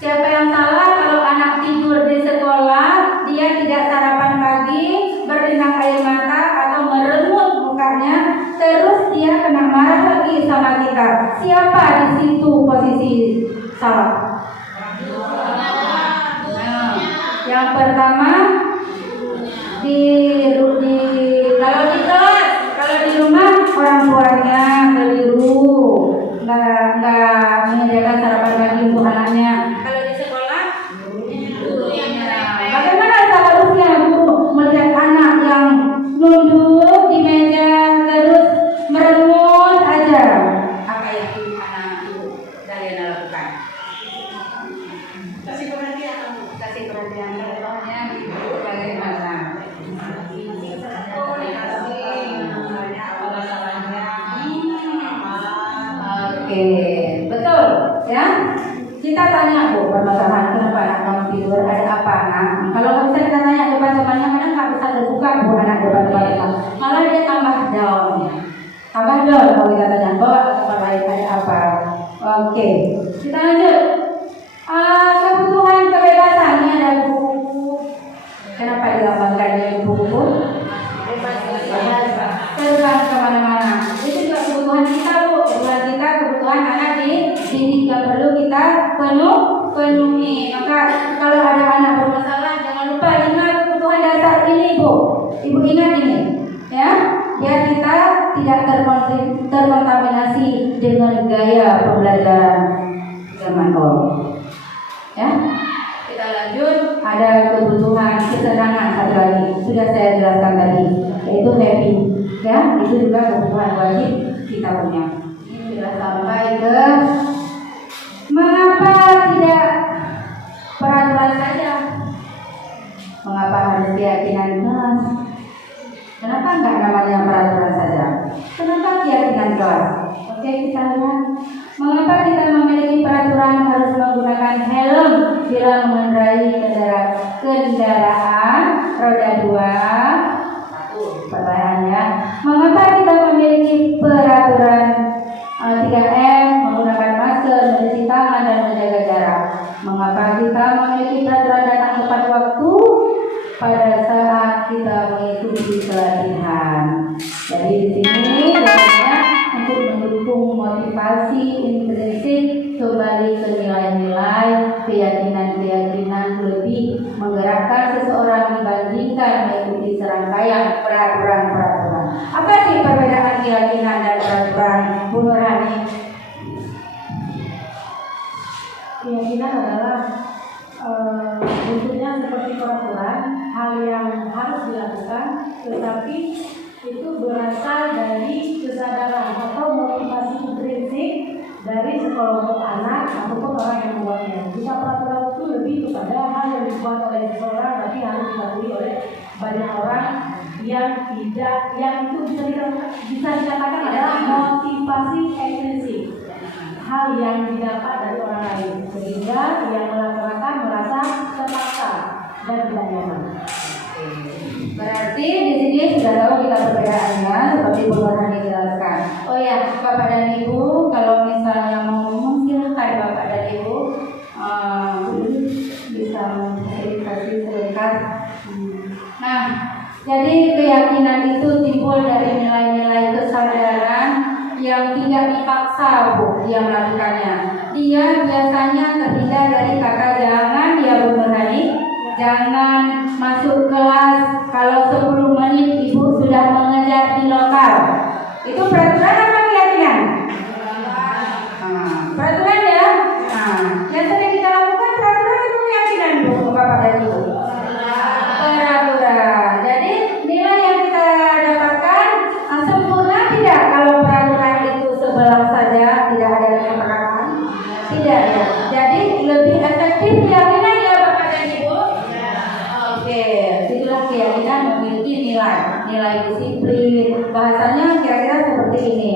Siapa yang salah kalau anak tidur di sekolah, dia tidak sarapan pagi, berlinang air mata atau meremut mukanya, terus dia kena marah lagi sama kita. Siapa di situ posisi salah? Nah, yang pertama kalau di kelas, kalau di rumah orang tuanya keliru, nggak menyediakan sarapan pagi untuk anaknya. Kalau di sekolah, bagaimana seharusnya guru melihat anak yang nunduk di meja terus meremut aja? Apa yang anak ibu kalian lakukan? Kasih perhatian contohnya ibu bagaimana? Oke, betul ya. Kita tanya, Bu, permasalahan kenapa anak kamu tidur, ada apa nak? Kalau misalnya kita tanya depan temannya, kadang nggak bisa terbuka, Bu, anak depan teman. Malah dia tambah down. Kalau kita tanya, bawa ke tempat lain, ada apa? Oke, kita lanjut. Kebutuhan kebebasan, ini ada buku. Kenapa dilambangkan dengan buku? Terbang kemana-mana. Itu juga kebutuhan kita, Bu. Kebutuhan anak dididik yang perlu kita penuhi. Maka kalau ada anak bermasalah, jangan lupa ingat kebutuhan dasar ini, Bu. Ibu ingat ini, ya. Biar kita tidak terkontaminasi dengan gaya pembelajaran zaman old. Ya. Kita lanjut. Ada kebutuhan kesenangan satu lagi. Sudah saya jelaskan tadi, yaitu happy. Ya, itu juga kebutuhan wajib kita punya. Sudah sampai ke mengapa tidak peraturan saja? Mengapa harus keyakinan kelas? Kenapa enggak namanya peraturan saja? Kenapa keyakinan kelas? Oke, kita lihat. Mengapa kita memiliki peraturan harus menggunakan helm bila mengendarai kendaraan roda 2? Pertanyaannya, mengapa kita memiliki peraturan 3M, menggunakan masker, mencuci tangan, dan menjaga jarak? Mengapa kita memiliki peraturan datang tepat waktu pada saat kita mengikuti pelatihan? Jadi di sini sebenarnya untuk mendukung motivasi intrinsik kembali ke nilai-nilai, keyakinan lebih menggerakkan seseorang dibandingkan mengikuti serangkaian peraturan-peraturan. Apa sih perbedaan keyakinan dan peraturan, Bu Nurhani? Keyakinan adalah bentuknya seperti peraturan, hal yang harus dilakukan, tetapi itu berasal dari kesadaran atau motivasi intrinsik dari sekelompok anak ataupun orang yang membuatnya. Jika peraturan itu lebih kepada hal yang dibuat oleh seseorang, tapi harus dilalui oleh banyak orang yang itu bisa dikatakan adalah motivasi intrinsik, hal yang didapat dari orang lain, sehingga yang melaksanakan merasa terpaksa dan tidak nyaman. Berarti di sini sudah tahu kita perbedaannya seperti Bu Nurhani jelaskan. Oh ya, Bapak dan Ibu, kalau misalnya mau ngomong silakan Bapak dan Ibu bisa mengklarifikasi singkat. Nah, jadi keyakinan itu timbul dari nilai-nilai kesadaran yang tidak dipaksa Bu dia melakukannya. Dia biasanya terhindar dari kata jangan ya Bu Nurhani. Jangan masuk kelas kalau 10 menit Ibu sudah mengajar di lokal. Itu peraturan apa keyakinan? Peraturan ya. Yang sering kita lakukan peraturan itu keyakinan Bu, Bapak dan Ibu. Peraturan. Jadi nilai yang kita dapatkan sempurna tidak kalau peraturan itu sebelah saja, tidak ada kesepakatan? Tidak ya. Jadi lebih efektif keyakinan ya Bapak dan Ibu. Oke, itulah keyakinan memiliki nilai disiplin. Bahasanya kira-kira seperti ini.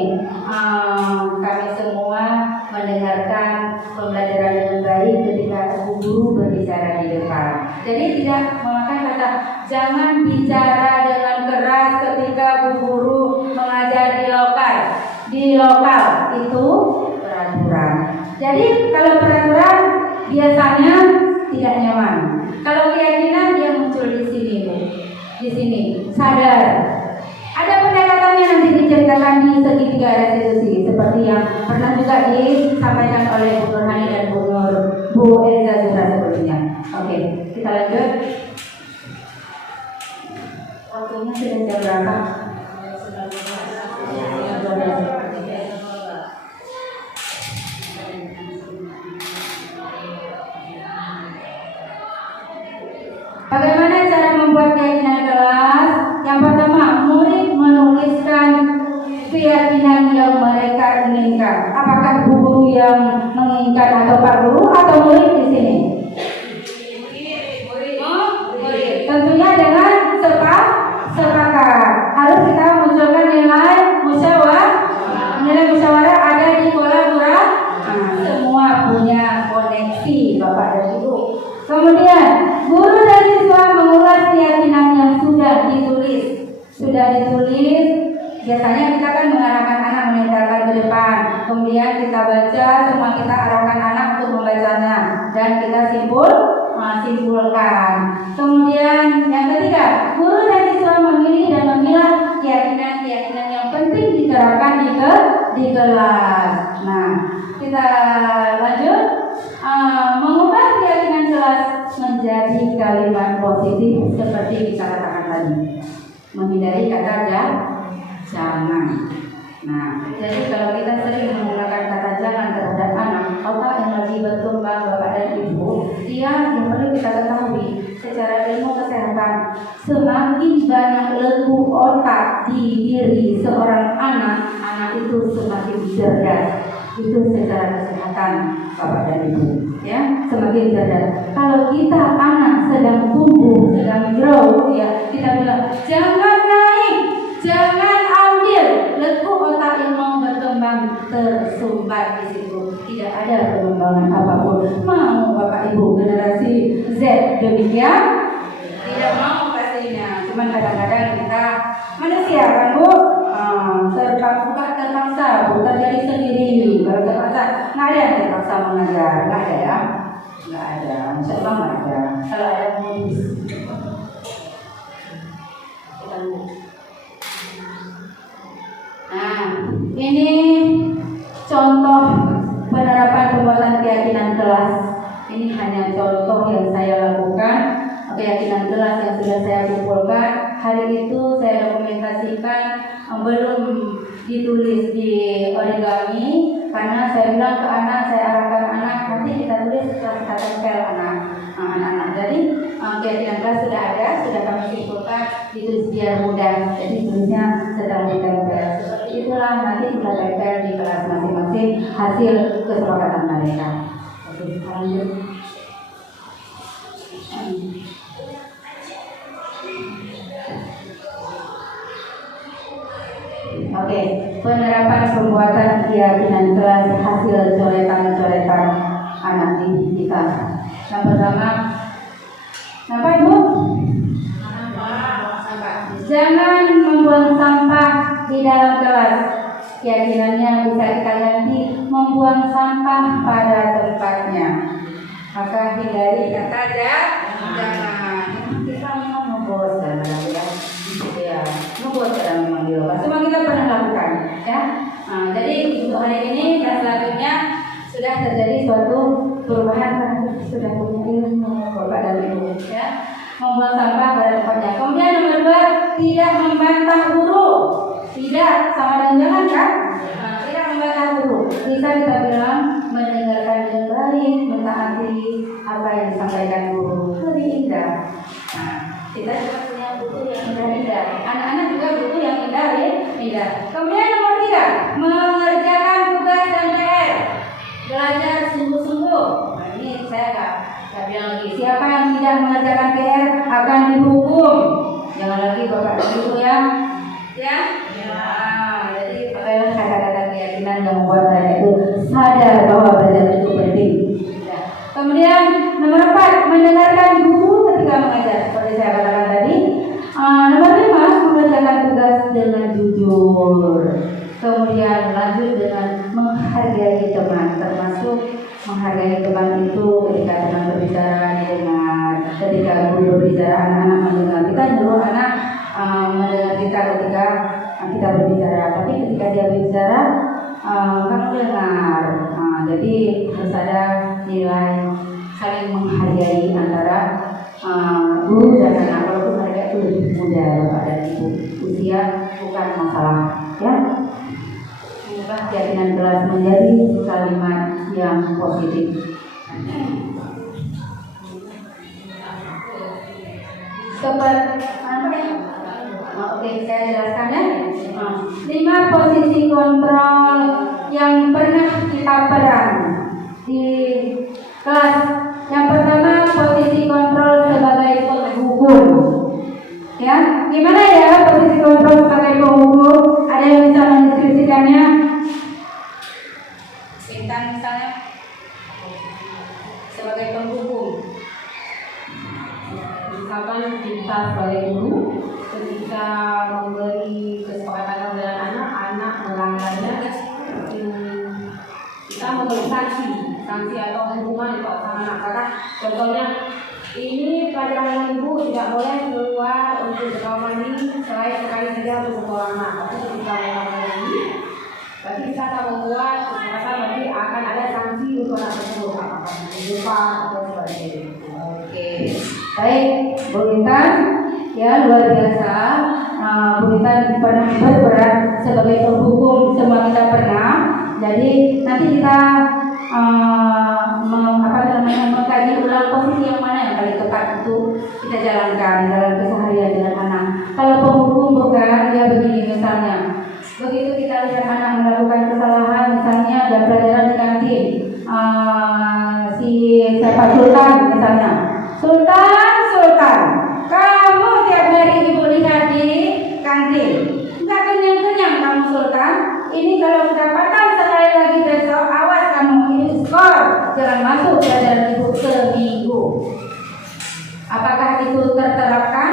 Kami semua mendengarkan pembelajaran dengan baik ketika guru berbicara di depan. Jadi tidak memakai kata jangan bicara dengan keras ketika bu guru mengajar di lokal. Di lokal itu peraturan. Jadi kalau peraturan biasanya tidak nyaman. Kalau keyakinan dia muncul di sini, Bu. Di sini, sadar. Ada pendekatannya nanti diceritakan di segitiga restitusi seperti yang pernah juga disampaikan oleh Bu Nurhani dan Bu Eliza Zura sebelumnya. Oke, kita lanjut. Waktunya sudah jam berapa? Bagaimana cara membuat keyakinan kelas? Yang pertama, murid menuliskan keyakinan yang mereka inginkan. Apakah guru yang menginginkan atau Pak Guru atau murid di sini? Murid. Tentunya dengan sepakat. Harus kita munculkan nilai musyawarah. Nilai musyawarah ada di kolaborasi. Semua punya koneksi Bapak dan Ibu. Kemudian guru dan siswa mengulas keyakinan yang sudah ditulis. Biasanya kita kan mengarahkan anak menempelkan ke depan. Kemudian kita baca, semua kita arahkan anak untuk membacanya dan kita simpulkan. Kemudian yang ketiga, guru dan siswa memilih dan memilah keyakinan-keyakinan yang penting diterapkan di kelas. Nah, kita lanjut. Mengubah keyakinan kelas menjadi kalimat positif seperti kita katakan tadi, menghindari kata jangan. Nah, jadi kalau kita sering menggunakan kata jangan terhadap anak, otak yang lagi berkembang Bapak dan Ibu, dia yang perlu kita ketahui secara ilmu kesehatan, semakin banyak leku otak di diri seorang anak itu semakin cerdas. Itu secara kesehatan Bapak dan Ibu, ya, semakin cerdas. Kalau kita anak sedang tumbuh, sedang grow, ya, kita bilang jangan naik, jangan ambil, leku otak yang mau berkembang tersumbat di situ. Tidak ada pengembangan apapun. Mau Bapak Ibu generasi Z demikian? Tidak mau pastinya. Cuman kadang-kadang kita manusia kan Bu, terpaksa terjadi sendiri. Kalau terpaksa, nggak ada yang terpaksa mengajar, nggak ada ya, nggak ada. Insya Allah nggak ada. Kalau ada modus, nah ini contoh penerapan pembuatan keyakinan kelas. Ini hanya contoh yang saya lakukan. Keyakinan kelas yang sudah saya kumpulkan hari itu saya dokumentasikan, belum ditulis di origami karena saya bilang ke anak, saya arahkan anak nanti kita tulis setelah kita tempel anak-anak. Jadi keyakinan kelas sudah ada, sudah kami simpulkan, ditulis biar mudah. Jadi tulisnya sedang ditempel. Seperti itulah nanti kita tempel di kelas masing-masing hasil kesepakatan mereka. Oke, lanjut. Oke, penerapan pembuatan keyakinan kelas hasil coretan-coretan anak didik kita. Yang pertama, apa Ibu? Jangan membuang sampah di dalam kelas. Keyakinannya bisa kita ganti membuang sampah pada tempatnya. Maka hindari kata jangan. Kita memang membosan ya, membosan memang di luar. Semua kita pernah lakukan, ya. Jadi untuk hari ini dan selanjutnya sudah terjadi suatu perubahan karena sudah punya ilmu Bapak dan Ibu, ya. Membuang sampah pada tempatnya. Kemudian nomor 2, tidak membantah guru. Tidak, sama dengan jangan kan? Tidak membantah guru. Bisa kita bilang mendengarkan dengan baik, mentaati apa yang disampaikan guru. Lebih indah. Kita juga punya buku yang indah-indah. Anak-anak juga buku yang indah. Kemudian nomor 3, mengerjakan tugas dan PR. Belajar sungguh-sungguh. Ini saya nggak bilang lagi. Siapa yang tidak mengerjakan PR akan dihukum. Jangan lagi Bapak dan Ibu ya. Jadi pakailah kata-kata keyakinan yang membuat saya itu sadar bahwa belajar itu penting. Kemudian nomor 4, mendengarkan guru ketika mengajar. Seperti saya katakan tadi. Nomor 5, mengerjakan tugas dengan jujur. Kemudian lanjut dengan menghargai teman, termasuk menghargai teman itu ketika teman berbicara didengar, ketika guru berbicara anak-anak mendengar. Kita nyuruh anak mendengar kita ketika kita berbicara, tapi ketika dia berbicara kamu dengar. Jadi harus ada nilai saling menghargai antara guru dan anak. Walaupun mereka itu lebih muda Bapak dan Ibu, usia bukan masalah, ya. Mengubah keyakinan kelas menjadi kalimat yang positif. Oke, saya jelaskan ya. 5 posisi kontrol yang pernah kita peran di kelas. Yang pertama, posisi kontrol sebagai penghukum. Ya, gimana ya posisi kontrol sebagai penghukum? Ada yang bisa mendeskripsikannya? Intan misalnya sebagai penghukum. Misalkan kita sebagai guru ketika memberi kesepakatan dengan anak melanggarnya, kita memberi sanksi atau hukuman untuk anak. Karena contohnya ini pelajaran ibu tidak boleh keluar untuk kamar mandi selain sekali saja untuk sekolah anak. Tapi ketika mereka lagi, berarti kita akan membuat kesepakatan berarti akan ada sanksi untuk anak tersebut, apakah lupa atau sebagainya. Oke, baik, Bu Intan, ya luar biasa. Bu Intan pernah berperan sebagai penghukum, semua kita pernah. Jadi nanti kita mengkaji ulang posisi yang mana yang paling tepat untuk kita jalankan dalam keseharian dengan anak. Kalau penghukum bukan, dia begini misalnya. Begitu kita lihat anak melakukan kesalahan, misalnya ada pelajaran di kantin, si siapa Sultan misalnya. Sultan, kamu tiap hari ibu lihat di kantin, nggak kenyang-kenyang kamu Sultan. Ini kalau kedapatan sekali lagi besok, awas kamu ini skor, jangan masuk pelajaran ibu seminggu. Apakah itu terterapkan?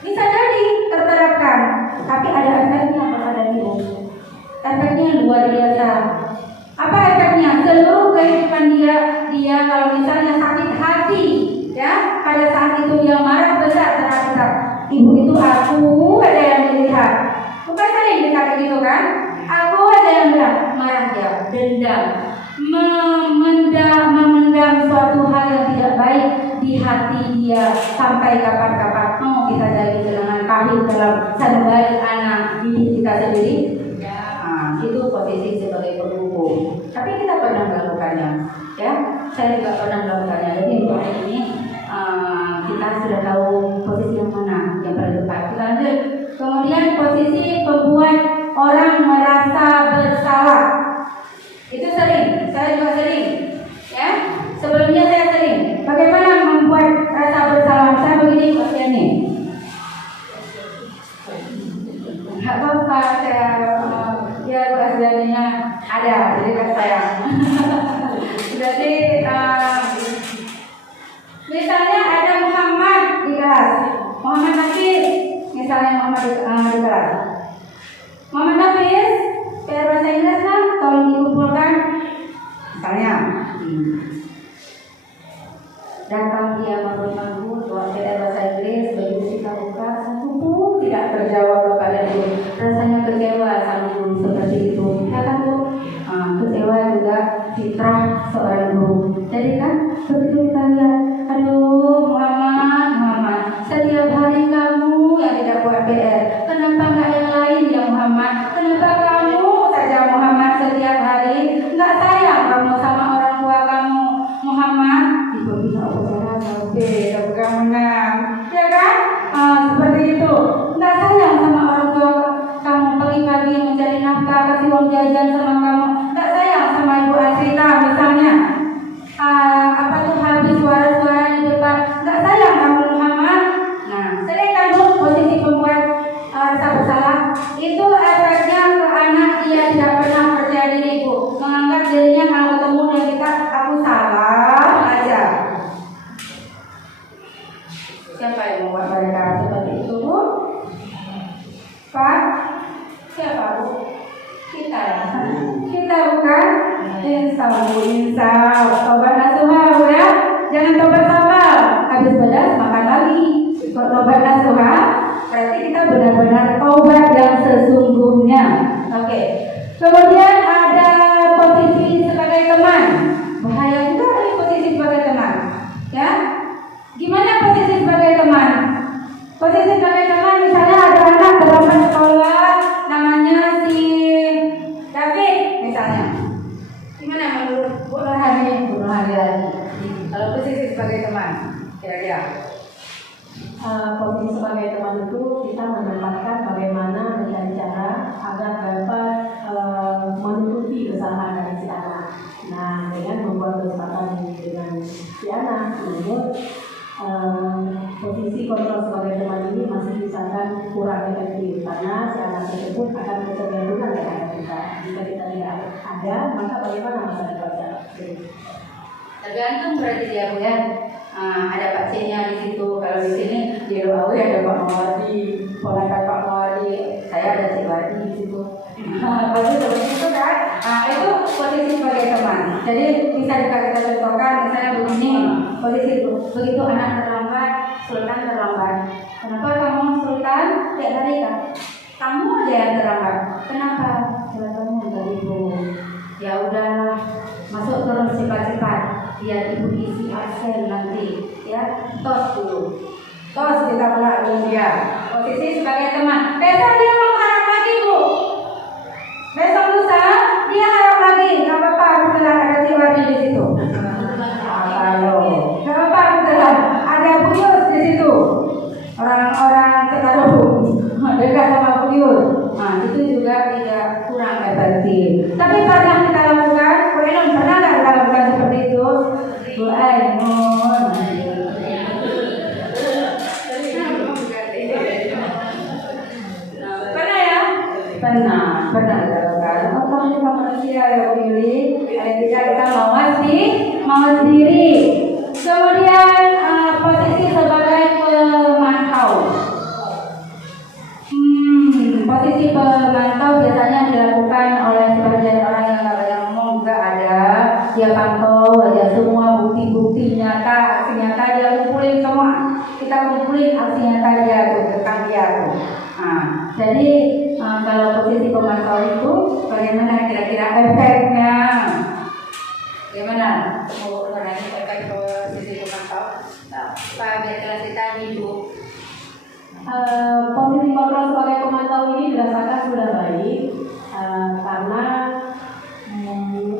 Bisa jadi terterapkan, tapi ada efeknya kepada ibu. Efeknya luar biasa. Apa efeknya? Seluruh kehidupan dia kalau misalnya sakit hati, ya pada saat itu dia marah besar terhadap ibu itu, aku ada yang dilihat. Bukan sering dikata gitu kan? Aku ada yang bilang, marah dia, dendam, memendam suatu hal yang tidak baik di hati dia sampai kapan-kapan mau kita jadi dengan pahit dalam sanubari anak didik kita sendiri. Itu posisi sebagai penghukum. Tapi kita pernah melakukannya, ya. Saya juga pernah melakukannya. Jadi untuk hari ini kita sudah tahu posisi yang mana yang paling tepat. Kita lanjut. Kemudian posisi membuat orang merasa bersalah. Itu sering, saya juga sering, ya. Sebelumnya saya sering. Bagaimana membuat rasa bersalah? Saya begini posisinya. Nggak apa-apa, saya ya bahasanya ada, jadi kan saya. Jadi misalnya ada Muhammad di kelas. Muhammad di kelas. Muhammad Hafiz, PR bahasa Inggrisnya tolong dikumpulkan. Misalnya, datang dia menurut buat PR bahasa Inggris, begitu kita buka satu pun tidak terjawab Bapak dan Ibu. Rasanya kecewa sama guru seperti itu. Ya kan Bu? Kecewa juga fitrah seorang guru. Jadi kan begitu kita lihat, aduh Muhammad, setiap hari kamu yang tidak buat PR. Kenapa nggak yang lain ya Muhammad? Kenapa kamu saja Muhammad setiap hari nggak sayang kamu sama orang tua kamu Muhammad? Itu bisa usaha sampai kemenang, ya kan? Seperti itu. Nggak sayang sama orang tua kamu, pagi-pagi mencari nafkah, kasih uang jajan sama kamu. Nggak sayang sama Ibu Asrita misalnya. Habis suara-suara di depan. Nggak sayang kamu Muhammad. Nah, sedangkan posisi pembuat rasa bersalah itu efeknya ke anak, dia tidak pernah percaya diri Bu, menganggap dirinya kalau ketemu dengan kita, aku salah aja. Siapa yang membuat mereka seperti itu Bu? Pak? Siapa Bu? Kita bukan? Insya tobat nasuha Bu ya. Jangan tobat sabar, habis pedas makan lagi. Kalau tobat nasuha berarti kita benar-benar tobat yang sesungguhnya. Oke. Kemudian ada posisi sebagai teman. Bahaya juga ini posisi sebagai teman. Ya. Gimana posisi sebagai teman? Posisi sebagai teman misalnya ada anak terlambat sekolah, namanya si David misalnya. Gimana menurut Bu Nurhani? Bu Nurhani lagi. Kalau posisi sebagai teman, kira-kira? Posisi sebagai teman itu kita menempatkan bagaimana mencari cara agar dapat menutupi kesalahan dari si anak. Nah, dengan membuat kesepakatan dengan si anak, menurut posisi kontrol sebagai teman ini masih misalkan kurang efektif karena si anak tersebut akan kecenderungan terhadap kita. Jika kita tidak ada, maka bagaimana masa depannya? Tergantung berarti dia Bu ya. Ada Pak C-nya di situ. Kalau di sini di Ruawi ada Pak Mawadi, ponakan Pak Mawadi, saya ada si Wadi di situ. Pasti seperti itu kan? Itu posisi sebagai teman. Jadi bisa kita contohkan misalnya begini, posisi itu. Begitu anak terlambat, Sultan terlambat. Kenapa kamu Sultan? Tiap hari kan? Kamu aja yang terlambat. Kenapa? Karena kamu dari Bu. Ya udahlah, masuk terus cepat-cepat. Biar Ibu isi absen nanti, ya. Tos dulu. Tos kita mulai dulu dia. Posisi sebagai teman. Besok dia mau harap lagi Bu. Besok lusa dia harap lagi. Gak apa-apa, betul ada si Wadi di situ. Gak apa-apa, betul ada Bu Yus di situ. Orang-orang Cekaruh dekat sama Bu Yus. Nah, itu juga tidak kurang efektif. Tapi pernah kita lakukan, Bu Ainun pernah nggak kita lakukan seperti itu? Bu Ainun. Pernah ya? Pernah kita lakukan. Kalau kita manusia ya pilih, ada tidak kita mau sendiri. Kemudian posisi sebagai pemantau. Posisi pemantau biasanya dilakukan oleh sebagian orang yang nggak banyak ngomong juga ada. Dia pantau aja semua bukti-bukti nyata, aksi nyata dia kumpulin semua. Kita kumpulin aksi nyata dia tuh, tentang dia tuh. Jadi kalau posisi pemantau itu bagaimana kira-kira efeknya? Bagaimana? Mau mengenai efek posisi pemantau? Pak biar kelas kita Ibu. Posisi kontrol sebagai pemantau ini dirasakan sudah baik karena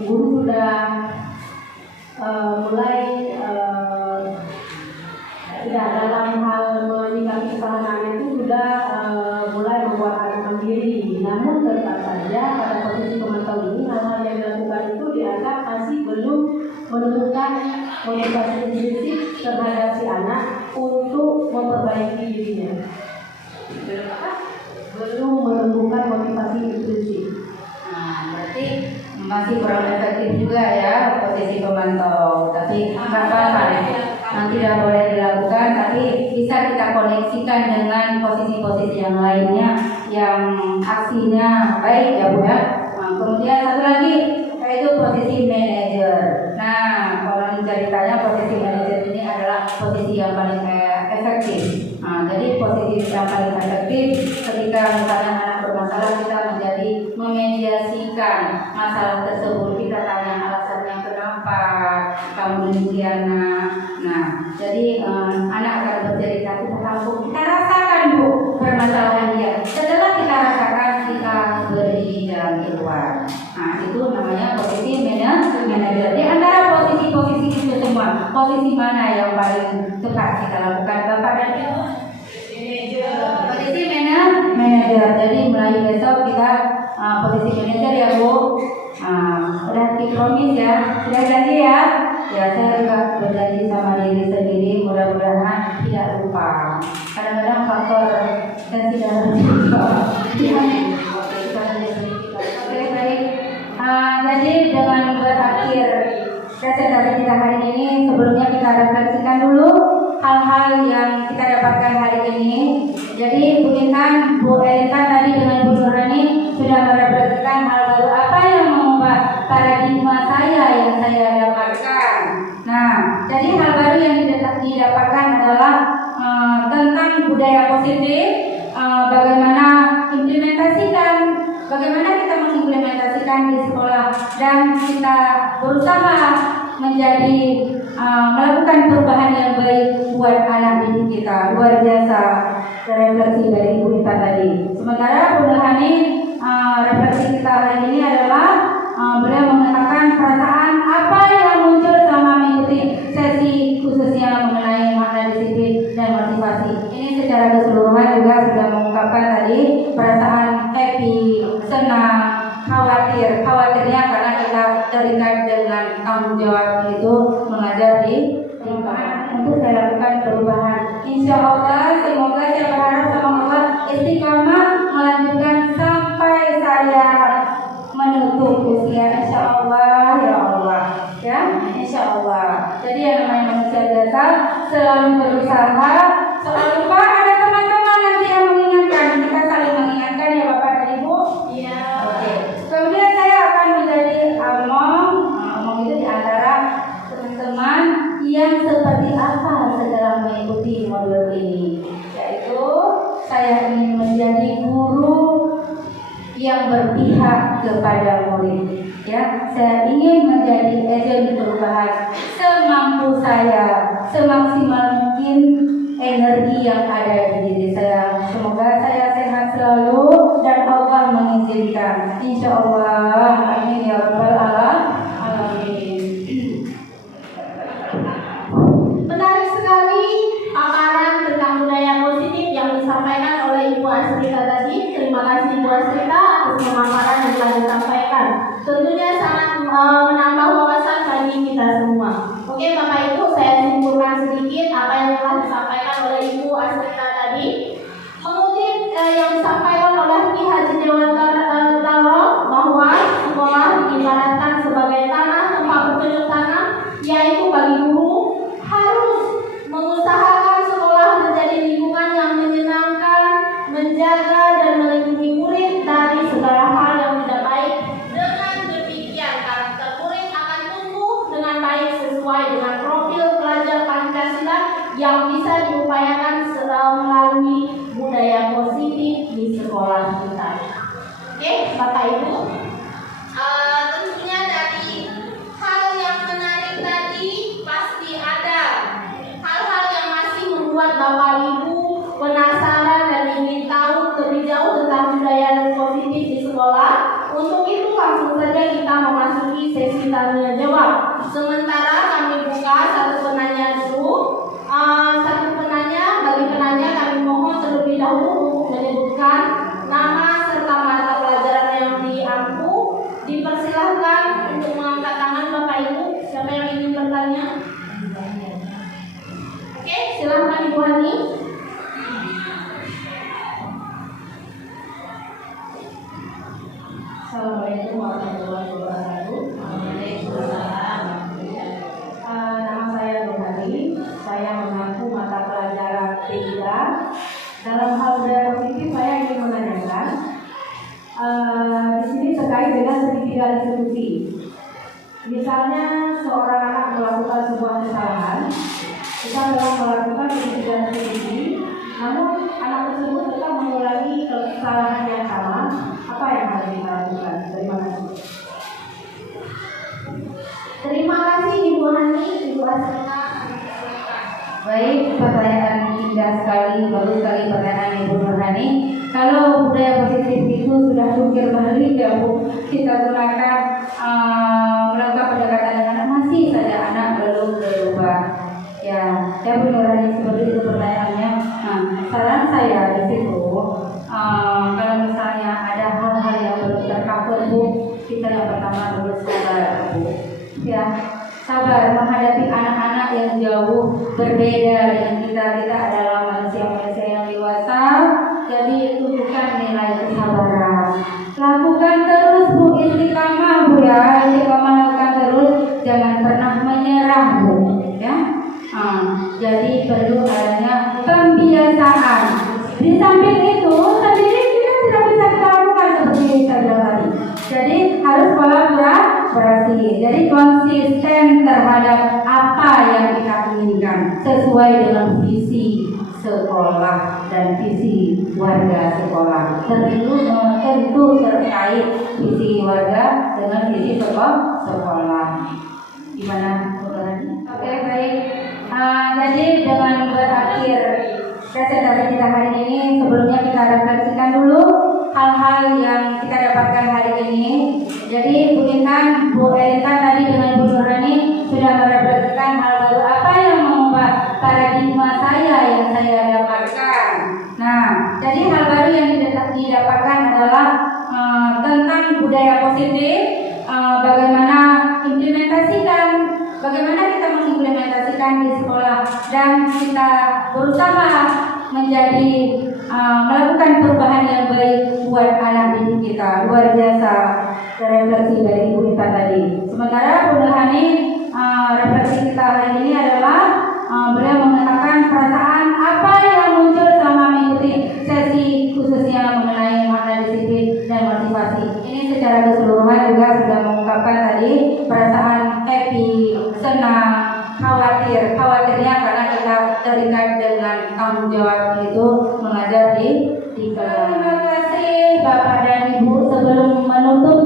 guru sudah mulai dalam hal menyikapi kesalahan itu sudah mulai membuat anak mandiri. Namun tetap saja pada posisi pemantau ini hal-hal yang dilakukan itu dianggap masih belum menemukan motivasi intrinsik terhadap si anak untuk memperbaiki dirinya. Belum menemukan motivasi intrinsik. Berarti masih kurang efektif juga ya posisi pemantau. Tapi nggak apa-apa. tidak boleh dilakukan, tapi bisa kita koneksikan dengan posisi-posisi yang lainnya yang aksinya baik ya Bu ya. Kemudian satu lagi yaitu posisi manajer. Nah, kalau ceritanya posisi manajer ini adalah posisi yang paling efektif. Jadi posisi yang paling efektif ketika misalnya anak bermasalah, kita menjadi memediasikan masalah tersebut. Kita tanya alasannya kenapa kamu demikian. Nah, jadi anak akan bercerita, kita tahu, kita rasakan Bu permasalahan dia. Setelah kita rasakan, kita beri jalan keluar. Nah, itu namanya posisi manajer. Di antara posisi-posisi itu semua, posisi mana yang paling tepat kita lakukan, Bapak dan Ibu? Posisi manajer. Jadi mulai besok kita posisi manajer ya Bu. Udah dipromis ya, sudah janji ya. Ya, saya juga berjanji sama diri sendiri, mudah-mudahan tidak lupa. Kadang-kadang faktor dan tidak lupa. Oke, baik. Jadi dengan berakhir presentasi kita hari ini, sebelumnya kita refleksikan dulu hal-hal yang kita dapatkan hari ini. Jadi Bu Intan, Bu Erika tadi dengan Bu Nurani sudah merefleksikan hal baru apa yang mengubah paradigma saya yang saya dapatkan. Nah, jadi hal baru yang didapatkan adalah tentang budaya positif, bagaimana kita mengimplementasikan di sekolah, dan kita berusaha menjadi melakukan perubahan yang baik buat anak didik kita. Luar biasa refleksi dari Bu Intan tadi. Sementara Bu Nurhani, refleksi kita hari ini adalah beliau mengatakan perasaan apa yang muncul selama mengikuti sesi khususnya mengenai makna disiplin dan motivasi. Ini secara keseluruhan juga sudah mengungkapkan tadi perasaan happy, senang, khawatir. Khawatirnya karena kita terikat dengan tanggung jawab itu mengajar di lingkungan. Untuk saya lakukan perubahan. Insya Allah, semoga saya berharap sama Allah istiqamah melanjutkan sampai saya menutup usia. Insya Allah, ya Allah, ya, Insya Allah. Jadi yang namanya manusia biasa selalu berusaha, selalu lupa ada teman-teman nanti yang mengingatkan. Kita saling mengingatkan ya Bapak dan Ibu. Iya. Oke. Kemudian saya akan menjadi omong itu di antara teman-teman yang seperti apa setelah mengikuti modul ini, yaitu saya ingin menjadi guru yang berpihak kepada murid. Ya, saya ingin menjadi agen perubahan semampu saya, semaksimal mungkin energi yang ada di diri saya. Semoga saya sehat selalu dan Allah mengizinkan. Insya Allah, amin ya rabbal alamin. Menarik sekali paparan tentang budaya positif yang disampaikan oleh Ibu Asrita tadi. Terima kasih Ibu Asrita atas pemaparan yang telah disampaikan. Tentunya sangat menambah wawasan bagi kita semua. Oke Bapak Ibu, saya simpulkan sedikit apa yang telah disampaikan oleh Ibu Asrita tadi. Mengutip yang disampaikan oleh Ki Haji Dewantara bahwa sekolah diibaratkan sebagai tanah tempat bercocok tanam, yaitu bagi guru harus mengusahakan sekolah menjadi lingkungan yang menyenangkan, menjaga dan melindungi murid dari segala hal yang tidak baik. Dengan demikian, karakter murid akan tumbuh dengan baik sesuai dengan profil pelajar Pancasila yang bisa diupayakan melalui budaya positif di sekolah kita. Oke, Bapak Ibu. Tentunya dari hal yang menarik tadi pasti ada hal-hal yang masih membuat Bapak Ibu penasaran dan ingin tahu lebih jauh tentang budaya positif di sekolah. Untuk itu langsung saja kita memasuki sesi tanya jawab. Sementara kami buka satu penanya dulu. Bagi penanya kami mohon terlebih dahulu untuk menyebutkan nama serta mata pelajaran yang diampu. Dipersilahkan untuk mengangkat tangan Bapak Ibu. Siapa yang ingin bertanya? Oke, silahkan Ibu Hani. Assalamualaikum warahmatullahi wabarakatuh. Nama saya Nur Hani. dalam hal budaya positif saya ingin menanyakan di sini terkait dengan segitiga restitusi. Misalnya seorang anak melakukan sebuah kesalahan, kita telah melakukan segitiga restitusi, namun anak tersebut tetap mengulangi kesalahan yang sama, apa yang harus kita lakukan? Terima kasih. Terima kasih Ibu Hani, Ibu Asrina. Baik, pertanyaan indah sekali, bagus sekali pertanyaan Ibu Nurhani. Kalau budaya positif itu sudah jungkir balik ya Bu, kita gunakan melakukan pendekatan dengan anak, masih saja anak belum berubah. Ya Bu Nurhani, seperti itu pertanyaannya. Nah, saran saya di situ, kalau misalnya ada hal-hal yang belum tercover Bu, kita yang pertama harus sabar Bu. Ya, sabar menghadapi anak-anak yang jauh berbeda dengan kita. Kita adalah manusia-manusia yang dewasa, jadi itu bukan nilai kesabaran. Lakukan terus Bu, istiqamah Bu ya, istiqamah lakukan terus, jangan pernah menyerah Bu ya. Jadi perlu adanya pembiasaan. Di samping itu sendiri kita tidak bisa kita lakukan seperti saya bilang tadi. Jadi harus kolaborasi. Jadi konsisten terhadap apa yang kita inginkan sesuai dengan visi sekolah dan visi warga sekolah. Tentu terkait visi warga dengan visi sekolah. Gimana? Oke, baik. Jadi dengan berakhir presentasi kita hari ini, sebelumnya kita refleksikan dulu hal-hal yang kita dapatkan hari ini. Jadi Bu Intan, Bu Elita tadi dengan Bu Nurhani sudah merefleksikan hal baru apa yang mengubah paradigma saya yang saya dapatkan. Nah, jadi hal baru yang didapatkan adalah tentang budaya positif, bagaimana kita mengimplementasikan di sekolah, dan kita berusaha menjadi melakukan perubahan yang baik buat anak didik kita. Luar biasa refleksi dari Ibu Intan tadi. Sementara Bu Nurhani, refleksi kita hari ini adalah beliau mengatakan perasaan apa yang muncul selama mengikuti sesi khususnya mengenai makna disiplin dan motivasi. Ini secara keseluruhan juga sudah mengungkapkan tadi perasaan happy, senang, khawatir. Khawatirnya karena kita terikat dengan tanggung jawab itu mengajar di kelas. Terima kasih Bapak dan Ibu. Sebelum menutup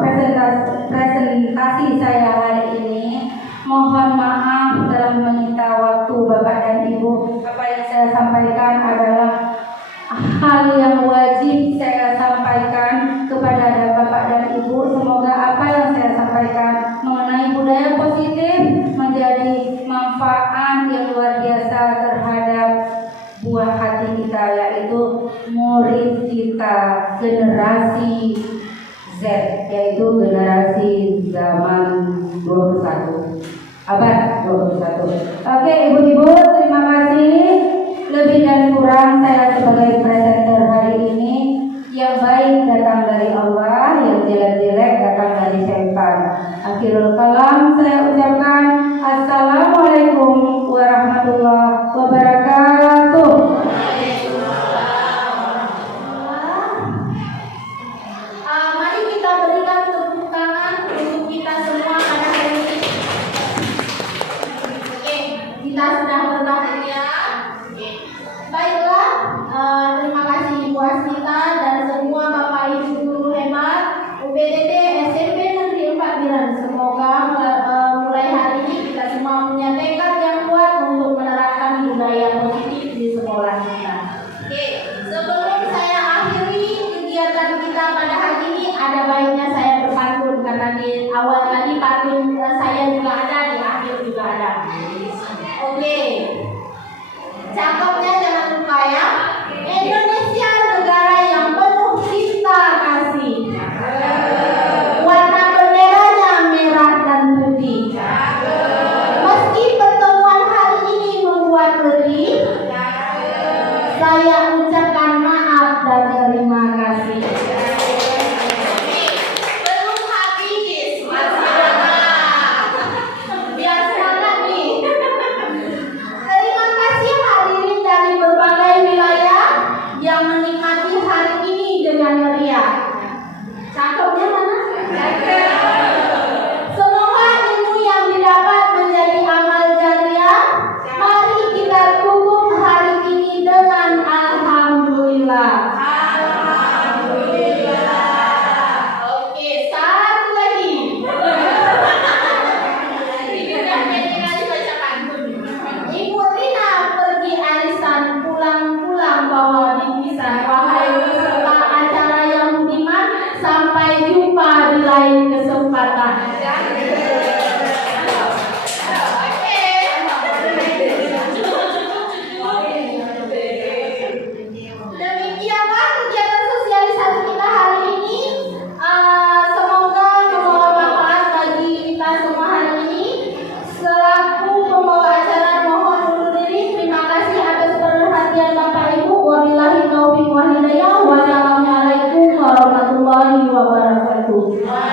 presentasi saya hari ini, mohon maaf telah menyita waktu Bapak dan Ibu. Apa yang saya sampaikan adalah hal yang wajib saya sampaikan kepada Bapak dan Ibu. Semoga apa yang saya sampaikan mengenai budaya positif menjadi manfaat yang luar biasa terhadap buah hati kita, yaitu murid kita generasi Z, yaitu generasi zaman 21, abad 21. Oke Ibu-ibu, terima kasih. Lebih dan kurang saya sebagai presenter hari ini, yang baik datang dari Allah, yang jelek-jelek datang dari syaitan. Akhirul kalam saya ucapkan Assalamualaikum warahmatullahi wabarakatuh. Mari kita berikan tepuk tangan untuk kita semua pada hari ini. Oke, kita sudah berbahagia. Baiklah, terima kasih Ibu Asmita dan semua Bapak Ibu guru hebat UPTT SMP Negeri 4 Biren. Semoga mulai hari ini kita semua punya tekad yang kuat untuk menerapkan budaya positif di sekolah kita. Oke, sebelum saya akhiri kegiatan kita pada hari ini, ada baiknya saya berpantun karena di awal tadi pantun saya juga ada, di akhir juga ada. Oke. Cakepnya jangan lupa ya. Indonesia negara yang penuh cinta kasih. Warna benderanya merah dan putih. Meski pertemuan hari ini membuat letih, saya ucapkan maaf dan terima kasih. Belum habis, masih ada. Biar semangat nih. Terima kasih hadirin dan wabarakatuh.